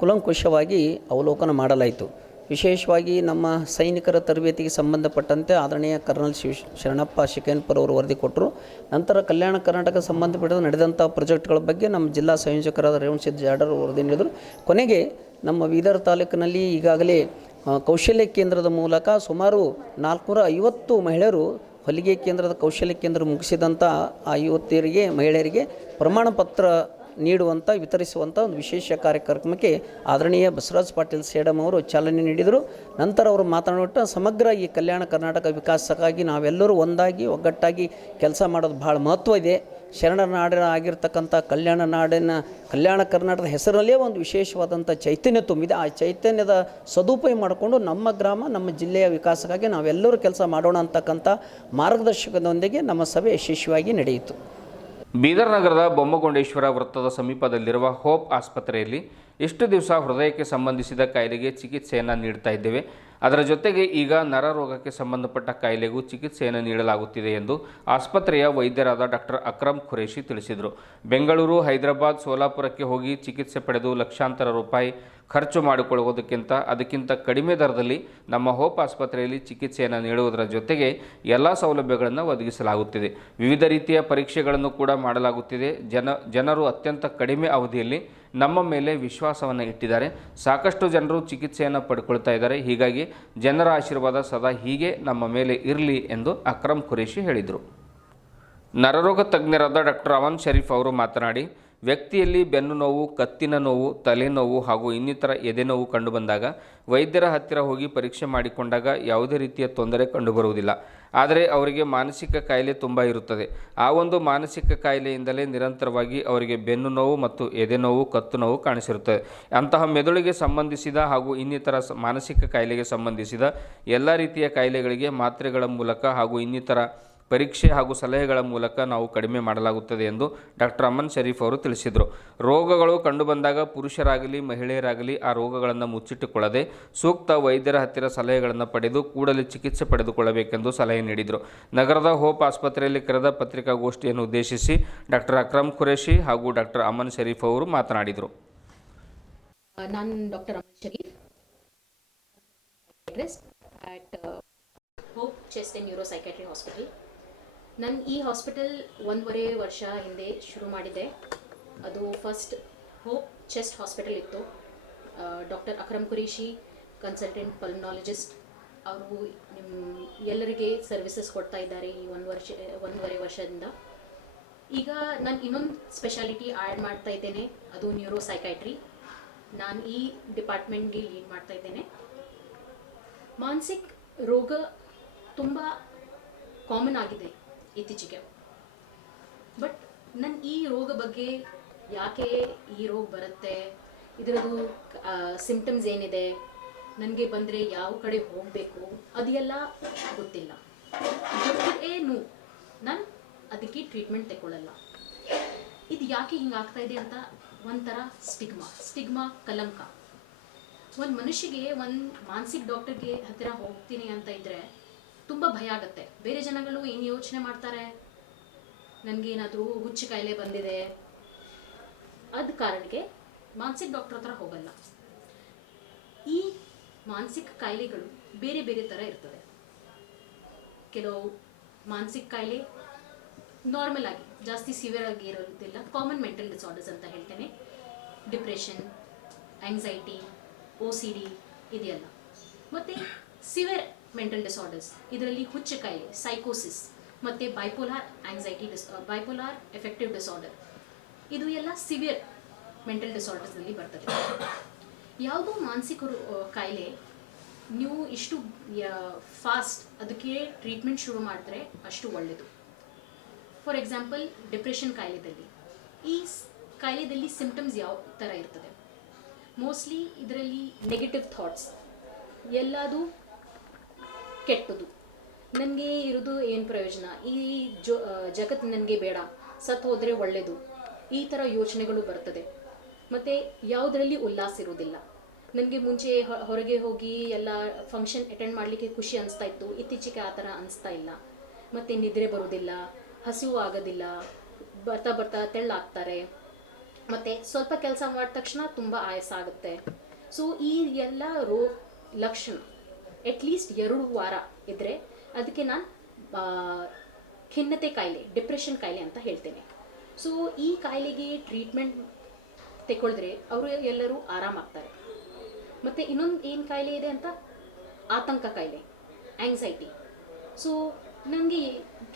ಕುಲಂಕುಷವಾಗಿ ಅವಲೋಕನ ಮಾಡಲಾಯಿತು. ವಿಶೇಷವಾಗಿ ನಮ್ಮ ಸೈನಿಕರ ತರಬೇತಿಗೆ ಸಂಬಂಧಪಟ್ಟಂತೆ ಆದರಣೀಯ ಕರ್ನಲ್ ಶರಣಪ್ಪ ಶಿಕೇನ್ಪುರ್ ಅವರು ವರದಿ ಕೊಟ್ಟರು. ನಂತರ ಕಲ್ಯಾಣ ಕರ್ನಾಟಕ ಸಂಬಂಧಪಟ್ಟ ನಡೆದಂಥ ಪ್ರಾಜೆಕ್ಟ್ಗಳ ಬಗ್ಗೆ ನಮ್ಮ ಜಿಲ್ಲಾ ಸಂಯೋಜಕರಾದ ರೇವಣಸಿದ್ಧ ಜಾಡರ್ ವರದಿ ನೀಡಿದರು. ಕೊನೆಗೆ ನಮ್ಮ ಬೀದರ್ ತಾಲೂಕಿನಲ್ಲಿ ಈಗಾಗಲೇ ಕೌಶಲ್ಯ ಕೇಂದ್ರದ ಮೂಲಕ ಸುಮಾರು 450 ಮಹಿಳೆಯರು ಹೊಲಿಗೆ ಕೇಂದ್ರದ ಕೌಶಲ್ಯ ಕೇಂದ್ರ ಮುಗಿಸಿದಂಥ ಆ ಯುವತಿಯರಿಗೆ, ಮಹಿಳೆಯರಿಗೆ ಪ್ರಮಾಣ ಪತ್ರ ನೀಡುವಂಥ, ವಿತರಿಸುವಂಥ ಒಂದು ವಿಶೇಷ ಕಾರ್ಯಕ್ರಮಕ್ಕೆ ಆದರಣೀಯ ಬಸವರಾಜ್ ಪಾಟೀಲ್ ಸೇಡಂ ಅವರು ಚಾಲನೆ ನೀಡಿದರು. ನಂತರ ಅವರು ಮಾತನಾಡಿಬಿಟ್ಟು ಸಮಗ್ರ ಈ ಕಲ್ಯಾಣ ಕರ್ನಾಟಕ ವಿಕಾಸಕ್ಕಾಗಿ ನಾವೆಲ್ಲರೂ ಒಂದಾಗಿ ಒಗ್ಗಟ್ಟಾಗಿ ಕೆಲಸ ಮಾಡೋದು ಭಾಳ ಮಹತ್ವ ಇದೆ. ಶರಣರ ನಾಡಿನ ಆಗಿರ್ತಕ್ಕಂಥ ಕಲ್ಯಾಣ ಕರ್ನಾಟಕದ ಹೆಸರಲ್ಲೇ ಒಂದು ವಿಶೇಷವಾದಂಥ ಚೈತನ್ಯ ತುಂಬಿದೆ. ಆ ಚೈತನ್ಯದ ಸದುಪಯೋಗ ಮಾಡಿಕೊಂಡು ನಮ್ಮ ಗ್ರಾಮ, ನಮ್ಮ ಜಿಲ್ಲೆಯ ವಿಕಾಸಕ್ಕಾಗಿ ನಾವೆಲ್ಲರೂ ಕೆಲಸ ಮಾಡೋಣ ಅಂತಕ್ಕಂಥ ಮಾರ್ಗದರ್ಶಕದೊಂದಿಗೆ ನಮ್ಮ ಸಭೆ ಯಶಸ್ವಿಯಾಗಿ ನಡೆಯಿತು. ಬೀದರ್ ನಗರದ ಬೊಮ್ಮಗೊಂಡೇಶ್ವರ ವೃತ್ತದ ಸಮೀಪದಲ್ಲಿರುವ ಹೋಪ್ ಆಸ್ಪತ್ರೆಯಲ್ಲಿ ಇಷ್ಟು ದಿವಸ ಹೃದಯಕ್ಕೆ ಸಂಬಂಧಿಸಿದ ಕಾಯಿಲೆಗೆ ಚಿಕಿತ್ಸೆಯನ್ನು ನೀಡ್ತಾ ಇದ್ದೇವೆ. ಅದರ ಜೊತೆಗೆ ಈಗ ನರರೋಗಕ್ಕೆ ಸಂಬಂಧಪಟ್ಟ ಕಾಯಿಲೆಗೂ ಚಿಕಿತ್ಸೆಯನ್ನು ನೀಡಲಾಗುತ್ತಿದೆ ಎಂದು ಆಸ್ಪತ್ರೆಯ ವೈದ್ಯರಾದ ಡಾಕ್ಟರ್ ಅಕ್ರಮ್ ಖುರೇಶಿ ತಿಳಿಸಿದರು. ಬೆಂಗಳೂರು, ಹೈದರಾಬಾದ್, ಸೋಲಾಪುರಕ್ಕೆ ಹೋಗಿ ಚಿಕಿತ್ಸೆ ಪಡೆದು ಲಕ್ಷಾಂತರ ರೂಪಾಯಿ ಖರ್ಚು ಮಾಡಿಕೊಳ್ಳುವುದಕ್ಕಿಂತ ಅದಕ್ಕಿಂತ ಕಡಿಮೆ ದರದಲ್ಲಿ ನಮ್ಮ ಹೋಪ್ ಆಸ್ಪತ್ರೆಯಲ್ಲಿ ಚಿಕಿತ್ಸೆಯನ್ನು ನೀಡುವುದರ ಜೊತೆಗೆ ಎಲ್ಲ ಸೌಲಭ್ಯಗಳನ್ನು ಒದಗಿಸಲಾಗುತ್ತಿದೆ. ವಿವಿಧ ರೀತಿಯ ಪರೀಕ್ಷೆಗಳನ್ನು ಕೂಡ ಮಾಡಲಾಗುತ್ತಿದೆ. ಜನರು ಅತ್ಯಂತ ಕಡಿಮೆ ಅವಧಿಯಲ್ಲಿ ನಮ್ಮ ಮೇಲೆ ವಿಶ್ವಾಸವನ್ನು ಇಟ್ಟಿದ್ದಾರೆ. ಸಾಕಷ್ಟು ಜನರು ಚಿಕಿತ್ಸೆಯನ್ನು ಪಡ್ಕೊಳ್ತಾ ಇದ್ದಾರೆ. ಹೀಗಾಗಿ ಜನರ ಆಶೀರ್ವಾದ ಸದಾ ಹೀಗೆ ನಮ್ಮ ಮೇಲೆ ಇರಲಿ ಎಂದು ಅಕ್ರಮ್ ಖುರೇಶಿ ಹೇಳಿದರು. ನರರೋಗ ತಜ್ಞರಾದ ಡಾಕ್ಟರ್ ಅವನ್ ಶರೀಫ್ ಅವರು ಮಾತನಾಡಿ, ವ್ಯಕ್ತಿಯಲ್ಲಿ ಬೆನ್ನು ನೋವು, ಕತ್ತಿನ ನೋವು, ತಲೆನೋವು ಹಾಗೂ ಇನ್ನಿತರ ಎದೆನೋವು ಕಂಡುಬಂದಾಗ ವೈದ್ಯರ ಹತ್ತಿರ ಹೋಗಿ ಪರೀಕ್ಷೆ ಮಾಡಿಕೊಂಡಾಗ ಯಾವುದೇ ರೀತಿಯ ತೊಂದರೆ ಕಂಡುಬರುವುದಿಲ್ಲ. ಆದರೆ ಅವರಿಗೆ ಮಾನಸಿಕ ಕಾಯಿಲೆ ತುಂಬ ಇರುತ್ತದೆ. ಆ ಒಂದು ಮಾನಸಿಕ ಕಾಯಿಲೆಯಿಂದಲೇ ನಿರಂತರವಾಗಿ ಅವರಿಗೆ ಬೆನ್ನು ನೋವು ಮತ್ತು ಎದೆನೋವು, ಕತ್ತು ನೋವು ಕಾಣಿಸಿರುತ್ತದೆ. ಅಂತಹ ಮೆದುಳಿಗೆ ಸಂಬಂಧಿಸಿದ ಹಾಗೂ ಇನ್ನಿತರ ಮಾನಸಿಕ ಕಾಯಿಲೆಗೆ ಸಂಬಂಧಿಸಿದ ಎಲ್ಲ ರೀತಿಯ ಕಾಯಿಲೆಗಳಿಗೆ ಮಾತ್ರೆಗಳ ಮೂಲಕ ಹಾಗೂ ಇನ್ನಿತರ ಪರೀಕ್ಷೆ ಹಾಗೂ ಸಲಹೆಗಳ ಮೂಲಕ ನಾವು ಕಡಿಮೆ ಮಾಡಲಾಗುತ್ತದೆ ಎಂದು ಡಾಕ್ಟರ್ ಅಮನ್ ಶರೀಫ್ ಅವರು ತಿಳಿಸಿದರು. ರೋಗಗಳು ಕಂಡುಬಂದಾಗ ಪುರುಷರಾಗಲಿ ಮಹಿಳೆಯರಾಗಲಿ ಆ ರೋಗಗಳನ್ನು ಮುಚ್ಚಿಟ್ಟುಕೊಳ್ಳದೆ ಸೂಕ್ತ ವೈದ್ಯರ ಹತ್ತಿರ ಸಲಹೆಗಳನ್ನು ಪಡೆದು ಕೂಡಲೇ ಚಿಕಿತ್ಸೆ ಪಡೆದುಕೊಳ್ಳಬೇಕೆಂದು ಸಲಹೆ ನೀಡಿದರು. ನಗರದ ಹೋಪ್ ಆಸ್ಪತ್ರೆಯಲ್ಲಿ ಕರೆದ ಪತ್ರಿಕಾಗೋಷ್ಠಿಯನ್ನು ಉದ್ದೇಶಿಸಿ ಡಾಕ್ಟರ್ ಅಕ್ರಮ್ ಖುರೇಶಿ ಹಾಗೂ ಡಾಕ್ಟರ್ ಅಮನ್ ಶರೀಫ್ ಅವರು ಮಾತನಾಡಿದರು. ನಾನು doctor Aman Sharif, at Hope chest and neuro psychiatry hospital. ನಾನು ಈ ಹಾಸ್ಪಿಟಲ್ 1.5 ವರ್ಷ ಹಿಂದೆ ಶುರು ಮಾಡಿದೆ. ಅದು ಫಸ್ಟ್ ಹೋಪ್ ಚೆಸ್ಟ್ ಹಾಸ್ಪಿಟಲ್ ಇತ್ತು. Doctor Akram Qureshi, consultant pulmonologist, ಅವರು ಎಲ್ಲರಿಗೆ ಸರ್ವಿಸಸ್ ಕೊಡ್ತಾ ಇದ್ದಾರೆ ಈ 1.5 ವರ್ಷದಿಂದ. ಈಗ ನಾನು ಇನ್ನೊಂದು ಸ್ಪೆಷಾಲಿಟಿ ಆ್ಯಡ್ ಮಾಡ್ತಾ ಇದ್ದೇನೆ, ಅದು ನ್ಯೂರೋ ಸೈಕ್ಯಾಟ್ರಿ. ನಾನು ಈ ಡಿಪಾರ್ಟ್ಮೆಂಟ್ಗೆ ಲೀಡ್ ಮಾಡ್ತಾ ಇದ್ದೇನೆ. ಮಾನಸಿಕ ರೋಗ ತುಂಬ ಕಾಮನ್ ಆಗಿದೆ ಇತ್ತೀಚೆಗೆ. ಬಟ್ ನನ್ನ ಈ ರೋಗ ಬಗ್ಗೆ, ಯಾಕೆ ಈ ರೋಗ ಬರುತ್ತೆ, ಇದರದ್ದು ಸಿಂಪ್ಟಮ್ಸ್ ಏನಿದೆ, ನನಗೆ ಬಂದರೆ ಯಾವ ಕಡೆ ಹೋಗಬೇಕು, ಅದೆಲ್ಲ ಗೊತ್ತಿಲ್ಲ. ಗೊತ್ತೇನು ನಾನು ಅದಕ್ಕೆ ಟ್ರೀಟ್ಮೆಂಟ್ ತಗೊಳ್ಳಲ್ಲ. ಇದು ಯಾಕೆ ಹಿಂಗಾಗ್ತಾ ಇದೆ ಅಂತ ಒಂಥರ ಸ್ಟಿಗ್ಮಾ ಕಲಂಕ. ಒಂದು ಮನುಷ್ಯಗೆ ಒಂದು ಮಾನಸಿಕ ಡಾಕ್ಟರ್ಗೆ ಹತ್ತಿರ ಹೋಗ್ತೀನಿ ಅಂತ ಇದ್ದರೆ ತುಂಬ ಭಯ ಆಗುತ್ತೆ. ಬೇರೆ ಜನಗಳು ಏನು ಯೋಚನೆ ಮಾಡ್ತಾರೆ, ನನಗೇನಾದರೂ ಹುಚ್ಚು ಕಾಯಿಲೆ ಬಂದಿದೆ, ಅದ ಕಾರಣಕ್ಕೆ ಮಾನಸಿಕ ಡಾಕ್ಟರ್ ಹತ್ರ ಹೋಗಲ್ಲ. ಈ ಮಾನಸಿಕ ಕಾಯಿಲೆಗಳು ಬೇರೆ ಬೇರೆ ಥರ ಇರ್ತದೆ. ಕೆಲವು ಮಾನಸಿಕ ಕಾಯಿಲೆ ನಾರ್ಮಲ್ ಆಗಿ ಜಾಸ್ತಿ ಸಿವಿಯರ್ ಆಗಿ ಇರೋದಿಲ್ಲ, ಕಾಮನ್ ಮೆಂಟಲ್ ಡಿಸಾರ್ಡರ್ಸ್ ಅಂತ ಹೇಳ್ತೇನೆ. ಡಿಪ್ರೆಷನ್, ಆಂಗ್ಸೈಟಿ, OCD ಇದೆಯಲ್ಲ. ಮತ್ತು ಸಿವಿಯರ್ ಮೆಂಟಲ್ ಡಿಸಾರ್ಡರ್ಸ್, ಇದರಲ್ಲಿ ಹುಚ್ಚು ಕಾಯಿಲೆ, ಸೈಕೋಸಿಸ್ ಮತ್ತು ಬೈಪೋಲಾರ್ ಎಫೆಕ್ಟಿವ್ ಡಿಸಾರ್ಡರ್, ಇದು ಎಲ್ಲ ಸಿವಿಯರ್ ಮೆಂಟಲ್ ಡಿಸಾರ್ಡರ್ಸ್ನಲ್ಲಿ ಬರ್ತದೆ. ಯಾವುದೋ ಮಾನಸಿಕ ಕಾಯಿಲೆ ನೀವು ಇಷ್ಟು ಫಾಸ್ಟ್ ಅದಕ್ಕೆ ಟ್ರೀಟ್ಮೆಂಟ್ ಶುರು ಮಾಡಿದ್ರೆ ಅಷ್ಟು ಒಳ್ಳೆಯದು. ಫಾರ್ ಎಕ್ಸಾಂಪಲ್, ಡಿಪ್ರೆಷನ್ ಕಾಯಿಲೆದಲ್ಲಿ, ಈ ಕಾಯಿಲೆದಲ್ಲಿ ಸಿಂಪ್ಟಮ್ಸ್ ಯಾವ ಥರ ಇರ್ತದೆ? ಮೋಸ್ಟ್ಲಿ ಇದರಲ್ಲಿ ನೆಗೆಟಿವ್ ಥಾಟ್ಸ್, ಎಲ್ಲದು ಕೆಟ್ಟದು, ನನಗೆ ಇರೋದು ಏನು ಪ್ರಯೋಜನ, ಈ ಜಗತ್ತು ನನಗೆ ಬೇಡ, ಸತ್ತು ಹೋದರೆ ಒಳ್ಳೆಯದು, ಈ ಥರ ಯೋಚನೆಗಳು ಬರ್ತದೆ. ಮತ್ತು ಯಾವುದರಲ್ಲಿ ಉಲ್ಲಾಸ ಇರೋದಿಲ್ಲ. ನನಗೆ ಮುಂಚೆ ಹೊರಗೆ ಹೋಗಿ ಎಲ್ಲ ಫಂಕ್ಷನ್ ಅಟೆಂಡ್ ಮಾಡಲಿಕ್ಕೆ ಖುಷಿ ಅನಿಸ್ತಾ ಇತ್ತು, ಇತ್ತೀಚೆಗೆ ಆ ಥರ ಅನಿಸ್ತಾ ಇಲ್ಲ. ಮತ್ತು ನಿದ್ರೆ ಬರೋದಿಲ್ಲ, ಹಸಿವು ಆಗೋದಿಲ್ಲ, ಬರ್ತಾ ಬರ್ತಾ ತೆಳ್ಳಾಗ್ತಾರೆ, ಮತ್ತು ಸ್ವಲ್ಪ ಕೆಲಸ ಮಾಡಿದ ತಕ್ಷಣ ತುಂಬ ಆಯಾಸ ಆಗುತ್ತೆ. ಸೊ ಈ ಎಲ್ಲ ಲಕ್ಷಣ ಅಟ್ಲೀಸ್ಟ್ 2 ವಾರ ಇದ್ದರೆ ಅದಕ್ಕೆ ನಾನು ಖಿನ್ನತೆ ಕಾಯಿಲೆ, ಡಿಪ್ರೆಷನ್ ಕಾಯಿಲೆ ಅಂತ ಹೇಳ್ತೇನೆ. ಸೊ ಈ ಕಾಯಿಲೆಗೆ ಟ್ರೀಟ್ಮೆಂಟ್ ತಗೊಳಿದ್ರೆ ಅವರು ಎಲ್ಲರೂ ಆರಾಮಾಗ್ತಾರೆ. ಮತ್ತು ಇನ್ನೊಂದು ಏನು ಕಾಯಿಲೆ ಇದೆ ಅಂತ, ಆತಂಕ ಕಾಯಿಲೆ, ಆಂಗ್ಸೈಟಿ. ಸೊ ನನಗೆ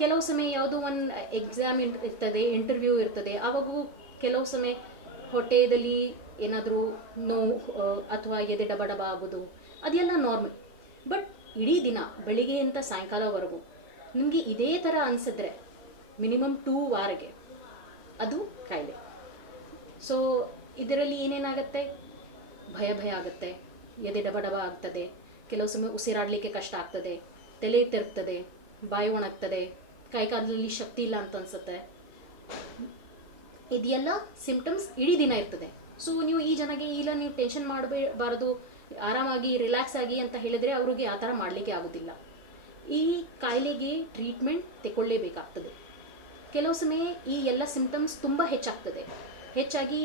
ಕೆಲವು ಸಮಯ ಯಾವುದೋ ಒಂದು ಎಕ್ಸಾಮ್ ಇರ್ತದೆ, ಇಂಟರ್ವ್ಯೂ ಇರ್ತದೆ, ಆವಾಗೂ ಕೆಲವು ಸಮಯ ಹೊಟ್ಟೆಯಲ್ಲಿ ಏನಾದರೂ ನೋವು ಅಥವಾ ಎದೆ ಡಬ ಡಬ ಆಗೋದು, ಅದೆಲ್ಲ ನಾರ್ಮಲ್. ಬಟ್ ಇಡೀ ದಿನ ಬೆಳಿಗ್ಗೆಯಿಂದ ಸಾಯಂಕಾಲವರೆಗೂ ನಿಮಗೆ ಇದೇ ಥರ ಅನಿಸಿದ್ರೆ ಮಿನಿಮಮ್ 2 ವಾರಗೆ ಅದು ಕಾಯಿಲೆ. ಸೊ ಇದರಲ್ಲಿ ಏನೇನಾಗುತ್ತೆ, ಭಯ ಆಗುತ್ತೆ, ಎದೆ ಡಬ ಡಬ ಆಗ್ತದೆ, ಕೆಲವು ಸಮಯ ಉಸಿರಾಡಲಿಕ್ಕೆ ಕಷ್ಟ ಆಗ್ತದೆ, ತಲೆ ತಿರುಗ್ತದೆ, ಬಾಯಿ ಒಣಗ್ತದೆ, ಕೈಕಾಲದಲ್ಲಿ ಶಕ್ತಿ ಇಲ್ಲ ಅಂತ ಅನಿಸುತ್ತೆ. ಇದೆಲ್ಲ ಸಿಂಪ್ಟಮ್ಸ್ ಇಡೀ ದಿನ ಇರ್ತದೆ. ಸೊ ನೀವು ಈ ಜನಗೆ ಇಲ್ಲ ನೀವು ಟೆನ್ಷನ್ ಮಾಡಬಾರದು, ಆರಾಮಾಗಿ ರಿಲ್ಯಾಕ್ಸ್ ಆಗಿ ಅಂತ ಹೇಳಿದರೆ ಅವ್ರಿಗೆ ಆ ಥರ ಮಾಡಲಿಕ್ಕೆ ಆಗೋದಿಲ್ಲ. ಈ ಕಾಯಿಲೆಗೆ ಟ್ರೀಟ್ಮೆಂಟ್ ತಗೊಳ್ಳೇಬೇಕಾಗ್ತದೆ. ಕೆಲವು ಸಮಯ ಈ ಎಲ್ಲ ಸಿಂಪ್ಟಮ್ಸ್ ತುಂಬ ಹೆಚ್ಚಾಗಿ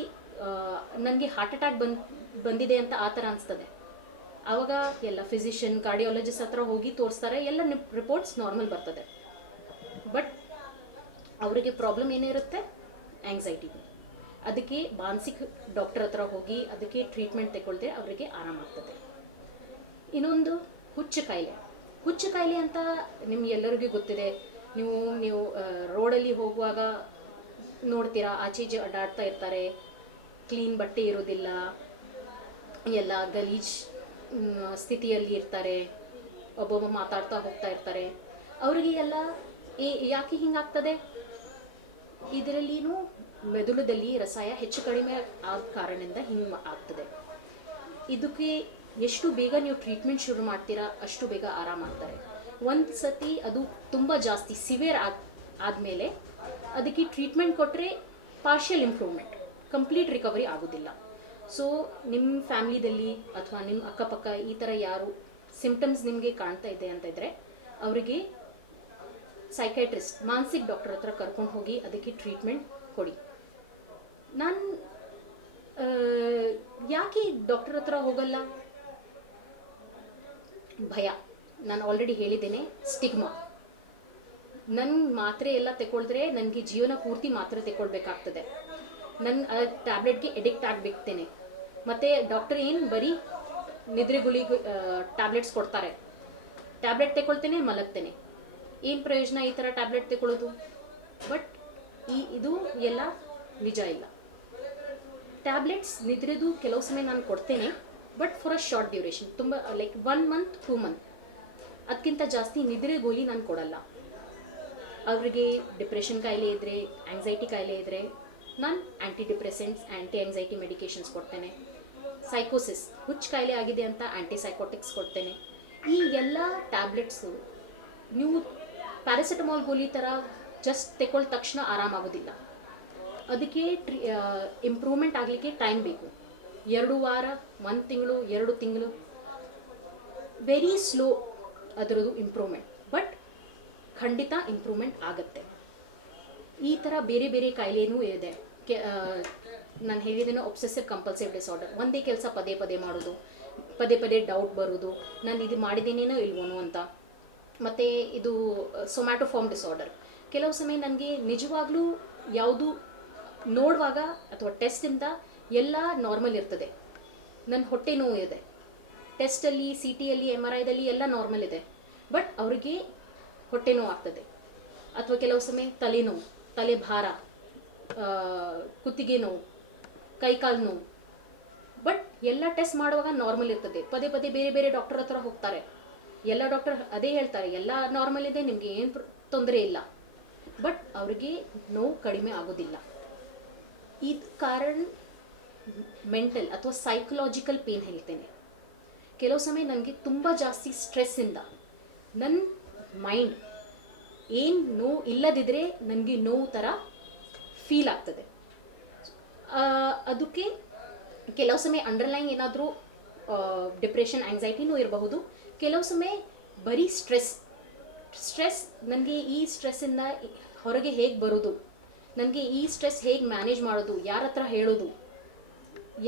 ನನಗೆ ಹಾರ್ಟ್ ಅಟ್ಯಾಕ್ ಬಂದಿದೆ ಅಂತ ಆ ಥರ ಅನಿಸ್ತದೆ. ಆವಾಗ ಎಲ್ಲ ಫಿಸಿಷಿಯನ್, ಕಾರ್ಡಿಯಾಲಜಿಸ್ಟ್ ಹತ್ರ ಹೋಗಿ ತೋರಿಸ್ತಾರೆ, ಎಲ್ಲ ರಿಪೋರ್ಟ್ಸ್ ನಾರ್ಮಲ್ ಬರ್ತದೆ. ಬಟ್ ಅವರಿಗೆ ಪ್ರಾಬ್ಲಮ್ ಏನಿರುತ್ತೆ, ಆಂಗ್ಸೈಟಿ. ಅದಕ್ಕೆ ಮಾನಸಿಕ ಡಾಕ್ಟರ್ ಹತ್ರ ಹೋಗಿ ಅದಕ್ಕೆ ಟ್ರೀಟ್ಮೆಂಟ್ ತಗೊಳ್ದೆ ಅವರಿಗೆ ಆರಾಮಾಗ್ತದೆ. ಇನ್ನೊಂದು ಹುಚ್ಚು ಕಾಯಿಲೆ ಅಂತ ನಿಮ್ಗೆ ಎಲ್ಲರಿಗೂ ಗೊತ್ತಿದೆ. ನೀವು ರೋಡಲ್ಲಿ ಹೋಗುವಾಗ ನೋಡ್ತೀರಾ ಆಚೆ ಅಡ್ಡಾಡ್ತಾ ಇರ್ತಾರೆ, ಕ್ಲೀನ್ ಬಟ್ಟೆ ಇರೋದಿಲ್ಲ, ಎಲ್ಲ ಗಲೀಜ್ ಸ್ಥಿತಿಯಲ್ಲಿ ಇರ್ತಾರೆ, ಒಬ್ಬೊಬ್ಬ ಮಾತಾಡ್ತಾ ಹೋಗ್ತಾ ಇರ್ತಾರೆ. ಅವರಿಗೆ ಎಲ್ಲ ಯಾಕೆ ಹಿಂಗಾಗ್ತದೆ? ಇದರಲ್ಲಿನೂ ಮೆದುಳದಲ್ಲಿ ರಸಾಯ ಹೆಚ್ಚು ಕಡಿಮೆ ಆದ ಕಾರಣದಿಂದ ಹಿಂಗೆ ಆಗ್ತದೆ. ಇದಕ್ಕೆ ಎಷ್ಟು ಬೇಗ ನೀವು ಟ್ರೀಟ್ಮೆಂಟ್ ಶುರು ಮಾಡ್ತೀರಾ ಅಷ್ಟು ಬೇಗ ಆರಾಮಾಗ್ತಾರೆ. ಒಂದು ಸತಿ ಅದು ತುಂಬ ಜಾಸ್ತಿ ಸಿವಿಯರ್ ಆದಮೇಲೆ ಅದಕ್ಕೆ ಟ್ರೀಟ್ಮೆಂಟ್ ಕೊಟ್ಟರೆ ಪಾರ್ಷಿಯಲ್ ಇಂಪ್ರೂವ್ಮೆಂಟ್, ಕಂಪ್ಲೀಟ್ ರಿಕವರಿ ಆಗೋದಿಲ್ಲ. ಸೊ ನಿಮ್ಮ ಫ್ಯಾಮ್ಲಿದಲ್ಲಿ ಅಥವಾ ನಿಮ್ಮ ಅಕ್ಕಪಕ್ಕ ಈ ಥರ ಯಾರು ಸಿಂಪ್ಟಮ್ಸ್ ನಿಮಗೆ ಕಾಣ್ತಾ ಇದೆ ಅಂತ ಇದ್ದರೆ ಅವರಿಗೆ ಸೈಕೈಟ್ರಿಸ್ಟ್, ಮಾನಸಿಕ ಡಾಕ್ಟರ್ ಹತ್ರ ಕರ್ಕೊಂಡು ಹೋಗಿ ಅದಕ್ಕೆ ಟ್ರೀಟ್ಮೆಂಟ್ ಕೊಡಿ. ನಾನು ಯಾಕೆ ಡಾಕ್ಟರ್ ಹತ್ರ ಹೋಗಲ್ಲ? ಭಯ. ನಾನು ಆಲ್ರೆಡಿ ಹೇಳಿದ್ದೇನೆ, ಸ್ಟಿಗ್ಮಾ. ನನ್ನ ಮಾತ್ರೆ ಎಲ್ಲ ತಗೊಳಿದ್ರೆ ನನಗೆ ಜೀವನ ಪೂರ್ತಿ ಮಾತ್ರೆ ತಗೊಳ್ಬೇಕಾಗ್ತದೆ, ನನ್ನ ಟ್ಯಾಬ್ಲೆಟ್ಗೆ ಎಡಿಕ್ಟ್ ಆಗಿಬಿಡ್ತೇನೆ. ಮತ್ತು ಡಾಕ್ಟರ್ ಏನು ಬರೀ ನಿದ್ರೆಗುಳಿಗೆ ಟ್ಯಾಬ್ಲೆಟ್ಸ್ ಕೊಡ್ತಾರೆ, ಟ್ಯಾಬ್ಲೆಟ್ ತಗೊಳ್ತೇನೆ ಮಲಗ್ತೇನೆ. ಏನು ಪ್ರಯೋಜನ ಈ ಥರ ಟ್ಯಾಬ್ಲೆಟ್ ತಗೊಳ್ಳೋದು? ಬಟ್ ಇದು ಎಲ್ಲ ನಿಜ ಇಲ್ಲ. ಟ್ಯಾಬ್ಲೆಟ್ಸ್ ನಿದ್ರೆದು ಕೆಲವು ಸಮಯ ನಾನು ಕೊಡ್ತೇನೆ, but for a short duration, ತುಂಬ ಲೈಕ್ 1 ಮಂತ್ 2 ಮಂತ್, ಅದಕ್ಕಿಂತ ಜಾಸ್ತಿ ನಿದ್ರೆ ಗೋಲಿ ನಾನು ಕೊಡಲ್ಲ. ಅವರಿಗೆ ಡಿಪ್ರೆಷನ್ ಕಾಯಿಲೆ ಇದ್ದರೆ, ಆ್ಯಂಗ್ಸೈಟಿ ಕಾಯಿಲೆ ಇದ್ದರೆ ನಾನು ಆ್ಯಂಟಿ ಡಿಪ್ರೆಸೆಂಟ್ಸ್, ಆ್ಯಂಟಿ ಆ್ಯಂಗ್ಸೈಟಿ ಮೆಡಿಕೇಷನ್ಸ್ ಕೊಡ್ತೇನೆ. ಸೈಕೋಸಿಸ್, ಹುಚ್ಚು ಕಾಯಿಲೆ ಆಗಿದೆ ಅಂತ ಆ್ಯಂಟಿ ಸೈಕೋಟಿಕ್ಸ್ ಕೊಡ್ತೇನೆ. ಈ ಎಲ್ಲ ಟ್ಯಾಬ್ಲೆಟ್ಸು ನೀವು ಪ್ಯಾರಾಸಿಟಮಾಲ್ ಗೋಲಿ ಥರ ಜಸ್ಟ್ ತಗೊಳ್ದ ತಕ್ಷಣ ಆರಾಮಾಗೋದಿಲ್ಲ. ಅದಕ್ಕೆ ಇಂಪ್ರೂವ್ಮೆಂಟ್ ಆಗಲಿಕ್ಕೆ ಟೈಮ್ ಬೇಕು. 2 ವಾರ, 1 ತಿಂಗಳು, 2 ತಿಂಗಳು, ವೆರಿ ಸ್ಲೋ ಅದರದ್ದು ಇಂಪ್ರೂವ್ಮೆಂಟ್. ಬಟ್ ಖಂಡಿತ ಇಂಪ್ರೂವ್ಮೆಂಟ್ ಆಗುತ್ತೆ. ಈ ಥರ ಬೇರೆ ಬೇರೆ ಕಾಯಿಲೆನೂ ಇದೆ. ನಾನು ಹೇಳಿದ್ದೇನೆ, ಒಬ್ಸೆಸಿವ್ ಕಂಪಲ್ಸಿವ್ ಡಿಸಾರ್ಡರ್. ಒಂದೇ ಕೆಲಸ ಪದೇ ಪದೇ ಮಾಡೋದು, ಪದೇ ಪದೇ ಡೌಟ್ ಬರೋದು, ನಾನು ಇದು ಮಾಡಿದ್ದೇನೇನೋ ಇಲ್ವೋನೋ ಅಂತ. ಮತ್ತು ಇದು ಸೊಮ್ಯಾಟೋಫಾರ್ಮ್ ಡಿಸಾರ್ಡರ್. ಕೆಲವು ಸಮಯ ನನಗೆ ನಿಜವಾಗ್ಲೂ ಯಾವುದು ನೋಡುವಾಗ ಅಥವಾ ಟೆಸ್ಟಿಂದ ಎಲ್ಲ ನಾರ್ಮಲ್ ಇರ್ತದೆ. ನನ್ನ ಹೊಟ್ಟೆ ನೋವು ಇದೆ, ಟೆಸ್ಟಲ್ಲಿ, CTಯಲ್ಲಿ, MRIದಲ್ಲಿ ಎಲ್ಲ ನಾರ್ಮಲ್ ಇದೆ, ಬಟ್ ಅವರಿಗೆ ಹೊಟ್ಟೆ ನೋವು ಆಗ್ತದೆ. ಅಥವಾ ಕೆಲವು ಸಮಯ ತಲೆನೋವು, ತಲೆ ಭಾರ, ಕುತ್ತಿಗೆ ನೋವು, ಕೈಕಾಲು ನೋವು, ಬಟ್ ಎಲ್ಲ ಟೆಸ್ಟ್ ಮಾಡುವಾಗ ನಾರ್ಮಲ್ ಇರ್ತದೆ. ಪದೇ ಪದೇ ಬೇರೆ ಬೇರೆ ಡಾಕ್ಟರ್ ಹತ್ರ ಹೋಗ್ತಾರೆ, ಎಲ್ಲ ಡಾಕ್ಟರ್ ಅದೇ ಹೇಳ್ತಾರೆ, ಎಲ್ಲ ನಾರ್ಮಲ್ ಇದೆ, ನಿಮಗೆ ಏನು ತೊಂದರೆ ಇಲ್ಲ, ಬಟ್ ಅವರಿಗೆ ನೋವು ಕಡಿಮೆ ಆಗೋದಿಲ್ಲ. ಇದು ಕಾರಣ ಮೆಂಟಲ್ ಅಥವಾ ಸೈಕಲಾಜಿಕಲ್ ಪೇನ್ ಹೇಳ್ತೇನೆ. ಕೆಲವು ಸಮಯ ನನಗೆ ತುಂಬ ಜಾಸ್ತಿ ಸ್ಟ್ರೆಸ್ಸಿಂದ ನನ್ನ ಮೈಂಡ್ ಏನು ನೋವು ಇಲ್ಲದಿದ್ದರೆ ನನಗೆ ನೋವು ಥರ ಫೀಲ್ ಆಗ್ತದೆ. ಅದಕ್ಕೆ ಕೆಲವು ಸಮಯ ಅಂಡರ್ಲೈನ್ ಏನಾದರೂ ಡಿಪ್ರೆಷನ್, ಆ್ಯಂಗ್ಸೈಟಿನೂ ಇರಬಹುದು. ಕೆಲವು ಸಮಯ ಬರೀ ಸ್ಟ್ರೆಸ್ ನನಗೆ ಈ ಸ್ಟ್ರೆಸ್ಸಿಂದ ಹೊರಗೆ ಹೇಗೆ ಬರೋದು, ನನಗೆ ಈ ಸ್ಟ್ರೆಸ್ ಹೇಗೆ ಮ್ಯಾನೇಜ್ ಮಾಡೋದು, ಯಾರ ಹತ್ರ ಹೇಳೋದು.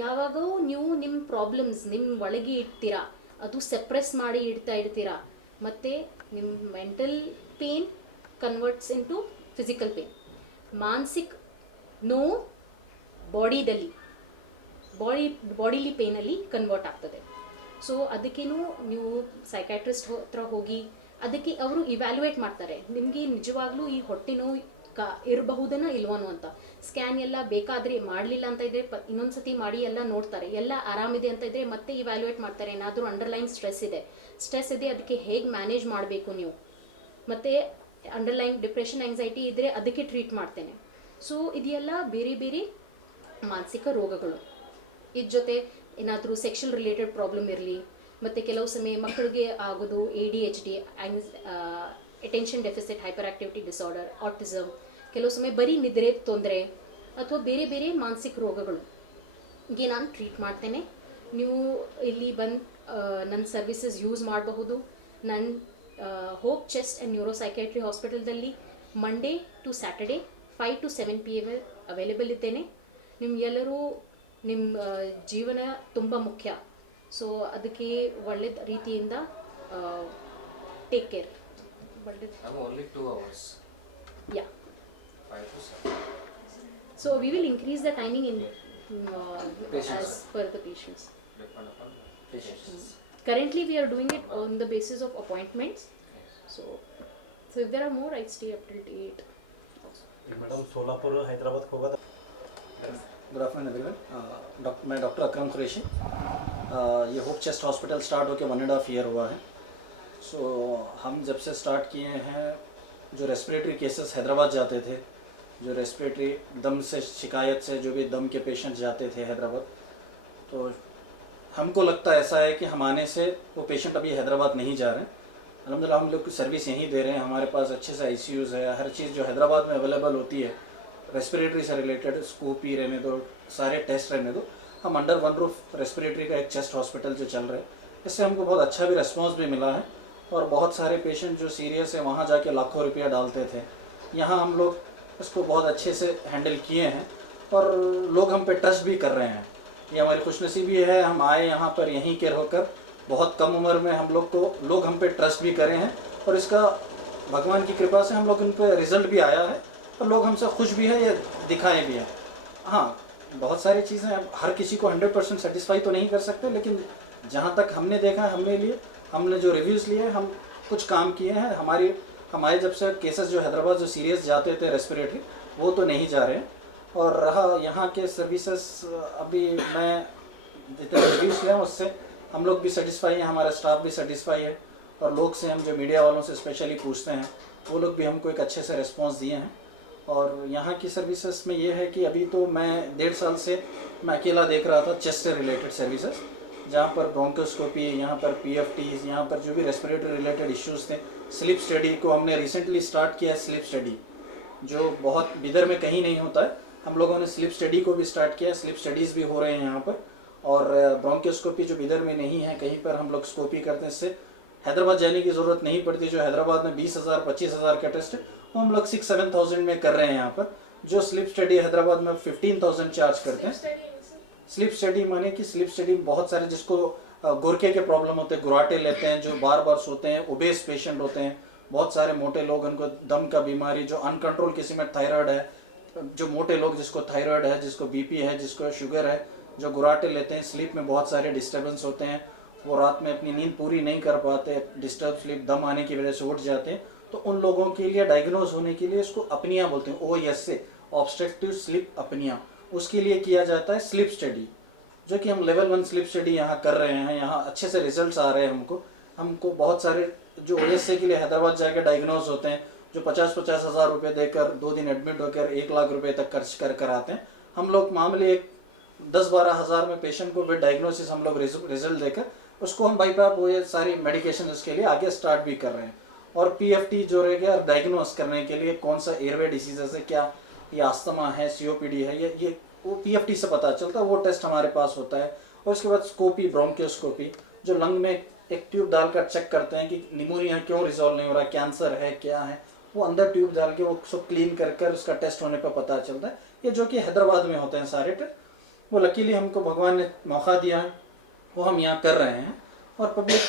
ಯಾವಾಗೋ ನೀವು ನಿಮ್ಮ ಪ್ರಾಬ್ಲಮ್ಸ್ ನಿಮ್ಮ ಒಳಗೆ ಇಡ್ತೀರಾ, ಅದು ಸೆಪ್ರೆಸ್ ಮಾಡಿ ಇಡ್ತೀರಾ, ಮತ್ತು ನಿಮ್ಮ mental pain converts into physical pain. ಮಾನಸಿಕ ನೋವು ಬಾಡಿಲಿ ಪೇನಲ್ಲಿ ಕನ್ವರ್ಟ್ ಆಗ್ತದೆ. ಸೊ ಅದಕ್ಕೇನು ನೀವು ಸೈಕ್ಯಾಟ್ರಿಸ್ಟ್ ಹತ್ರ ಹೋಗಿ ಅದಕ್ಕೆ ಅವರು ಇವ್ಯಾಲ್ಯೂಯೇಟ್ ಮಾಡ್ತಾರೆ, ನಿಮಗೆ ನಿಜವಾಗ್ಲೂ ಈ ಹೊಟ್ಟೆ ನೋವು ಇರಬಹುದನ ಇಲ್ವೋ ಅಂತ. ಸ್ಕ್ಯಾನ್ ಎಲ್ಲ ಬೇಕಾದರೆ ಮಾಡಲಿಲ್ಲ ಅಂತ ಇದ್ದರೆ ಇನ್ನೊಂದು ಸತಿ ಮಾಡಿ ಎಲ್ಲ ನೋಡ್ತಾರೆ, ಎಲ್ಲ ಆರಾಮಿದೆ ಅಂತ ಇದ್ದರೆ ಮತ್ತೆ ಇವ್ಯಾಲ್ಯೂಯೇಟ್ ಮಾಡ್ತಾರೆ. ಏನಾದರೂ ಅಂಡರ್ಲೈನ್ ಸ್ಟ್ರೆಸ್ ಇದೆ, ಅದಕ್ಕೆ ಹೇಗೆ ಮ್ಯಾನೇಜ್ ಮಾಡಬೇಕು ನೀವು. ಮತ್ತು ಅಂಡರ್ಲೈನ್ ಡಿಪ್ರೆಷನ್, ಆ್ಯಂಗ್ಸೈಟಿ ಇದ್ದರೆ ಅದಕ್ಕೆ ಟ್ರೀಟ್ ಮಾಡ್ತೇನೆ. ಸೊ ಇದೆಲ್ಲ ಬೇರೆ ಬೇರೆ ಮಾನಸಿಕ ರೋಗಗಳು. ಇದ್ರ ಜೊತೆ ಏನಾದರೂ ಸೆಕ್ಷುವಲ್ ರಿಲೇಟೆಡ್ ಪ್ರಾಬ್ಲಮ್ ಇರಲಿ, ಮತ್ತು ಕೆಲವು ಸಮಯ ಮಕ್ಕಳಿಗೆ ಆಗೋದು ADHD, attention deficit hyperactivity disorder, autism, ಕೆಲವು ಸಮಯ ಬರೀ ನಿದ್ರೆ ತೊಂದರೆ ಅಥವಾ ಬೇರೆ ಬೇರೆ ಮಾನಸಿಕ ರೋಗಗಳು ಗೆ ನಾನು ಟ್ರೀಟ್ ಮಾಡ್ತೇನೆ. ನೀವು ಇಲ್ಲಿ ಬಂದು ನನ್ನ ಸರ್ವಿಸಸ್ ಯೂಸ್ ಮಾಡಬಹುದು. ನನ್ನ Hope chest and neuro psychiatry ಹಾಸ್ಪಿಟಲ್ದಲ್ಲಿ Monday to Saturday 5 to 7 PM available ಇದ್ದೇನೆ. ನಿಮಗೆಲ್ಲರೂ ನಿಮ್ಮ ಜೀವನ ತುಂಬ ಮುಖ್ಯ. ಸೊ ಅದಕ್ಕೆ ಒಳ್ಳೆಯ ರೀತಿಯಿಂದ take care. only 2 hours. Yeah. 5 to 7. So we will increase the timing in Patients. as per the patients. Depend upon patients. Currently we are doing it on the basis of appointments. So if there are more, I stay up till 8. Madam Solapur Hyderabad को होगा। Good afternoon everyone. मैं doctor अकरम कुरैशी। ये hope chest hospital start होकर 1.5 year हुआ है। हम जब से स्टार्ट किए हैं, जो रेस्पिरेटरी केसेस हैदराबाद जाते थे, जो रेस्पिरेटरी दम से शिकायत से जो भी दम के पेशेंट जाते थे हैदराबाद, तो हमको लगता ऐसा है कि हम आने से वो पेशेंट अभी हैदराबाद नहीं जा रहे हैं। अल्हम्दुलिल्लाह हम लोग सर्विस यहीं दे रहे हैं। हमारे पास अच्छे से ICUs है, हर चीज़ जो हैदराबाद में अवेलेबल होती है रेस्पिरेटरी से रिलेटेड, स्कूपी रहने दो, सारे टेस्ट रहने दो, हम अंडर वन रूफ रेस्पिरेटरी का एक चेस्ट हॉस्पिटल जो चल रहा है, इससे हमको बहुत अच्छा भी रिस्पॉन्स भी मिला है। और बहुत सारे पेशेंट जो सीरियस है वहाँ जाके लाखों रुपया डालते थे, यहाँ हम लोग इसको बहुत अच्छे से हैंडल किए हैं और लोग हम पे ट्रस्ट भी कर रहे हैं। ये हमारी खुशनसीबी है, हम आए यहाँ पर यहीं के होकर, बहुत कम उम्र में हम लोग हम पे ट्रस्ट भी करें हैं और इसका भगवान की कृपा से हम लोग उन पर रिज़ल्ट भी आया है और लोग हमसे खुश भी है, ये दिखाए भी हैं। हाँ, बहुत सारी चीज़ें हर किसी को 100% सेटिस्फाई तो नहीं कर सकते, लेकिन जहाँ तक हमने देखा है, हमने जो रिव्यूज़ लिए, हम कुछ काम किए हैं। हमारे जब से केसेस जो हैदराबाद जो सीरियस जाते थे रेस्पिरेटरी, वो तो नहीं जा रहे हैं। और रहा यहाँ के सर्विसेज, अभी मैं जितने रिव्यूज़ लिया उससे हम लोग भी सेटिस्फाई हैं, हमारा स्टाफ भी सेटिस्फाई है और लोग से हम जो मीडिया वालों से स्पेशली पूछते हैं, वो लोग भी हमको एक अच्छे से रिस्पॉन्स दिए हैं। और यहाँ की सर्विसेज में ये है कि अभी तो मैं 1.5 साल से मैं अकेला देख रहा था चेस्ट से रिलेटेड सर्विसेज, जहाँ पर ब्रोंकोस्कोपी, यहाँ पर PFTs, यहाँ पर जो भी रेस्पिरेटरी रिलेटेड इश्यूज़ थे। स्लीप स्टडी को हमने रिसेंटली स्टार्ट किया है, स्लीप स्टडी जो बहुत बिदर में कहीं नहीं होता है, हम लोगों ने स्लीप स्टडी को भी स्टार्ट किया है। स्लीप स्टडीज़ भी हो रहे हैं यहाँ पर। और ब्रोंकोस्कोपी जो बिदर में नहीं है, कहीं पर हम लोग स्कोपी करते हैं, इससे हैदराबाद जाने की ज़रूरत नहीं पड़ती। जो हैदराबाद में 20,000 25,000 का टेस्ट है, वो हम लोग 6-7,000 में कर रहे हैं यहाँ पर। जो स्लीप स्टडी हैदराबाद में 15,000 चार्ज करते हैं। स्लीप स्टडी माने कि स्लीप स्टडी बहुत सारे जिसको गुर्के के प्रॉब्लम होते हैं, गुराटे लेते हैं, जो बार बार सोते हैं, ओबेस पेशेंट होते हैं, बहुत सारे मोटे लोग, उनको दम का बीमारी, जो अनकंट्रोल किसी में थायराइड है, जो मोटे लोग जिसको थायराइड है, जिसको BP है, जिसको शुगर है, जो गुराटे लेते हैं, स्लीप में बहुत सारे डिस्टर्बेंस होते हैं, वो रात में अपनी नींद पूरी नहीं कर पाते, डिस्टर्ब स्लीप, दम आने की वजह से उठ जाते हैं। तो उन लोगों के लिए डायग्नोज होने के लिए इसको अपनिया बोलते हैं, OS से ऑब्स्ट्रक्टिव स्लीप अपनिया, उसके लिए किया जाता है स्लीप स्टडी, जो कि हम लेवल 1 स्लीप स्टडी यहाँ कर रहे हैं। यहाँ अच्छे से रिजल्ट्स आ रहे हैं हमको बहुत सारे जो OSA के लिए हैदराबाद जाकर डायग्नोज होते हैं, जो 50-50 हज़ार रुपये देकर 2 दिन एडमिट होकर 1 लाख रुपये तक खर्च कर आते हैं। हम लोग मामले 10-12 हज़ार में पेशेंट को विद डायग्नोसिस हम लोग रिजल्ट देकर उसको हम बाईपास वो ये सारी मेडिकेशन उसके लिए आगे स्टार्ट भी कर रहे हैं। और PFT जो रह गया डायग्नोस करने के लिए कौन सा एयरवे डिसीजेस है, क्या ये आस्थमा है, COPD है, ये वो PFT से पता चलता है, वो टेस्ट हमारे पास होता है। और उसके बाद स्कोपी, ब्रोंकोस्कोपी, जो लंग में एक ट्यूब डालकर चेक करते हैं कि निमोनिया क्यों रिजॉल्व नहीं हो रहा, कैंसर है, क्या है, वो अंदर ट्यूब डाल के वो सब क्लीन कर उसका टेस्ट होने पर पता चलता है। ये जो कि हैदराबाद में होते हैं सारे टेस्ट, वो लकीली हमको भगवान ने मौका दिया है, वो हम यहाँ कर रहे हैं। और पब्लिक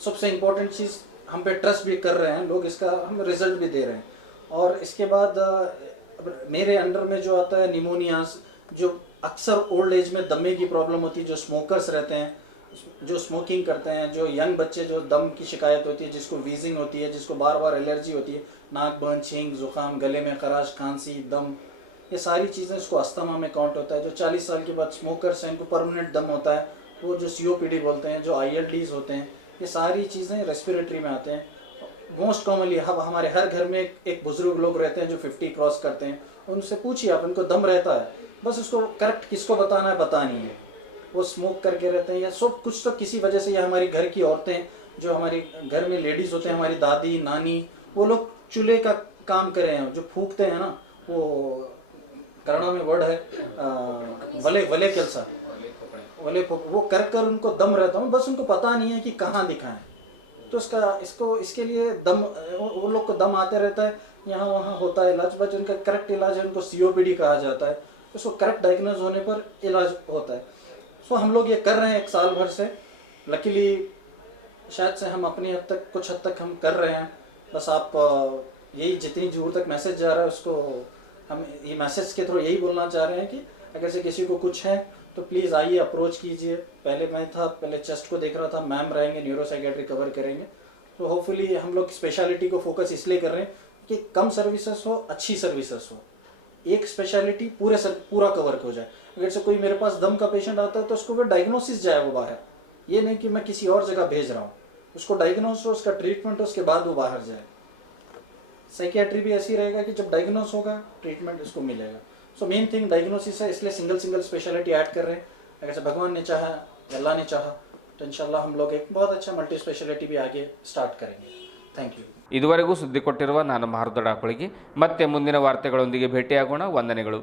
सबसे इम्पोर्टेंट चीज़, हम पे ट्रस्ट भी कर रहे हैं लोग, इसका हम रिजल्ट भी दे रहे हैं। और इसके बाद मेरे अंडर में जो आता है निमोनियाज, जो अक्सर ओल्ड एज में दमे की प्रॉब्लम होती है, जो स्मोकर्स रहते हैं, जो स्मोकिंग करते हैं, जो यंग बच्चे जो दम की शिकायत होती है, जिसको वीजिंग होती है, जिसको बार बार एलर्जी होती है, नाक बंद, छींक, जुकाम, गले में खराश, खांसी, दम, ये सारी चीज़ें इसको अस्थमा में काउंट होता है। जो 40 साल के बाद स्मोकर्स हैं, इनको परमानेंट दम होता है, वो जो COPD बोलते हैं, जो ILDs होते हैं, ये सारी चीज़ें रेस्पिरेटरी में आते हैं। मोस्ट कॉमनली हमारे हर घर में एक बुजुर्ग लोग रहते हैं जो 50 क्रॉस करते हैं, उनसे पूछिए आप, उनको दम रहता है, बस उसको करेक्ट किसको बताना है पता नहीं है, वो स्मोक करके रहते हैं या सब कुछ तो किसी वजह से। या हमारी घर की औरतें, जो हमारी घर में लेडीज़ होते हैं, हमारी दादी नानी, वो लोग चूल्हे का काम कर रहे हैं, जो फूकते हैं ना, वो कन्नड़ में वर्ड है वले केल्सा, वो कर उनको दम रहता हूँ, बस उनको पता नहीं है कि कहाँ दिखाएं। तो इसके लिए दम, वो लोग को दम आते रहता है, यहाँ वहाँ होता है इलाज, बस उनका करेक्ट इलाज है, उनको COPD कहा जाता है, उसको करेक्ट डायग्नोज होने पर इलाज होता है। सो हम लोग ये कर रहे हैं 1 साल भर से, लकीली शायद से हम अपनी कुछ हद तक हम कर रहे हैं। बस आप यही जितनी दूर तक मैसेज जा रहा है उसको हम ये मैसेज के थ्रू यही बोलना चाह रहे हैं कि अगर से किसी को कुछ है तो प्लीज़ आइए, अप्रोच कीजिए। पहले चेस्ट को देख रहा था, मैम रहेंगे, न्यूरोसाइकेट्री कवर करेंगे। तो होपफुली हम लोग स्पेशलिटी को फोकस इसलिए कर रहे हैं कि कम सर्विसेज हो, अच्छी सर्विसेज हो। एक स्पेशलिटी पूरा कवर हो जाए। अगर से कोई मेरे पास दम का पेशेंट आता है तो उसको वो डायग्नोसिस जाए वो बाहर, ये नहीं कि मैं किसी और जगह भेज रहा हूँ, उसको डायग्नोस हो, उसका ट्रीटमेंट हो, उसके बाद वो बाहर जाए। साइकियाट्री भी ऐसी रहेगा कि जब डायग्नोस होगा ट्रीटमेंट उसको मिलेगा। सो मेन थिंग डायग्नोसिस है, इसलिए सिंगल स्पेशलिटी ऐड कर रहे हैं। अगर से भगवान ने चाहा, अल्लाह ने चाहा तो इंशाल्लाह हम लोग एक बहुत अच्छा मल्टी स्पेशलिटी भी आगे स्टार्ट करेंगे। Thank you. ಇದುವರೆಗೂ ಸುದ್ದಿ ಕೊಟ್ಟಿರುವ ನಾನು ಮಹಾರುದ್ದ ಡಾಕುಳಿಗೆ ಮತ್ತೆ ಮುಂದಿನ ವಾರ್ತೆಗಳೊಂದಿಗೆ ಭೇಟಿಯಾಗೋಣ. ವಂದನೆಗಳು.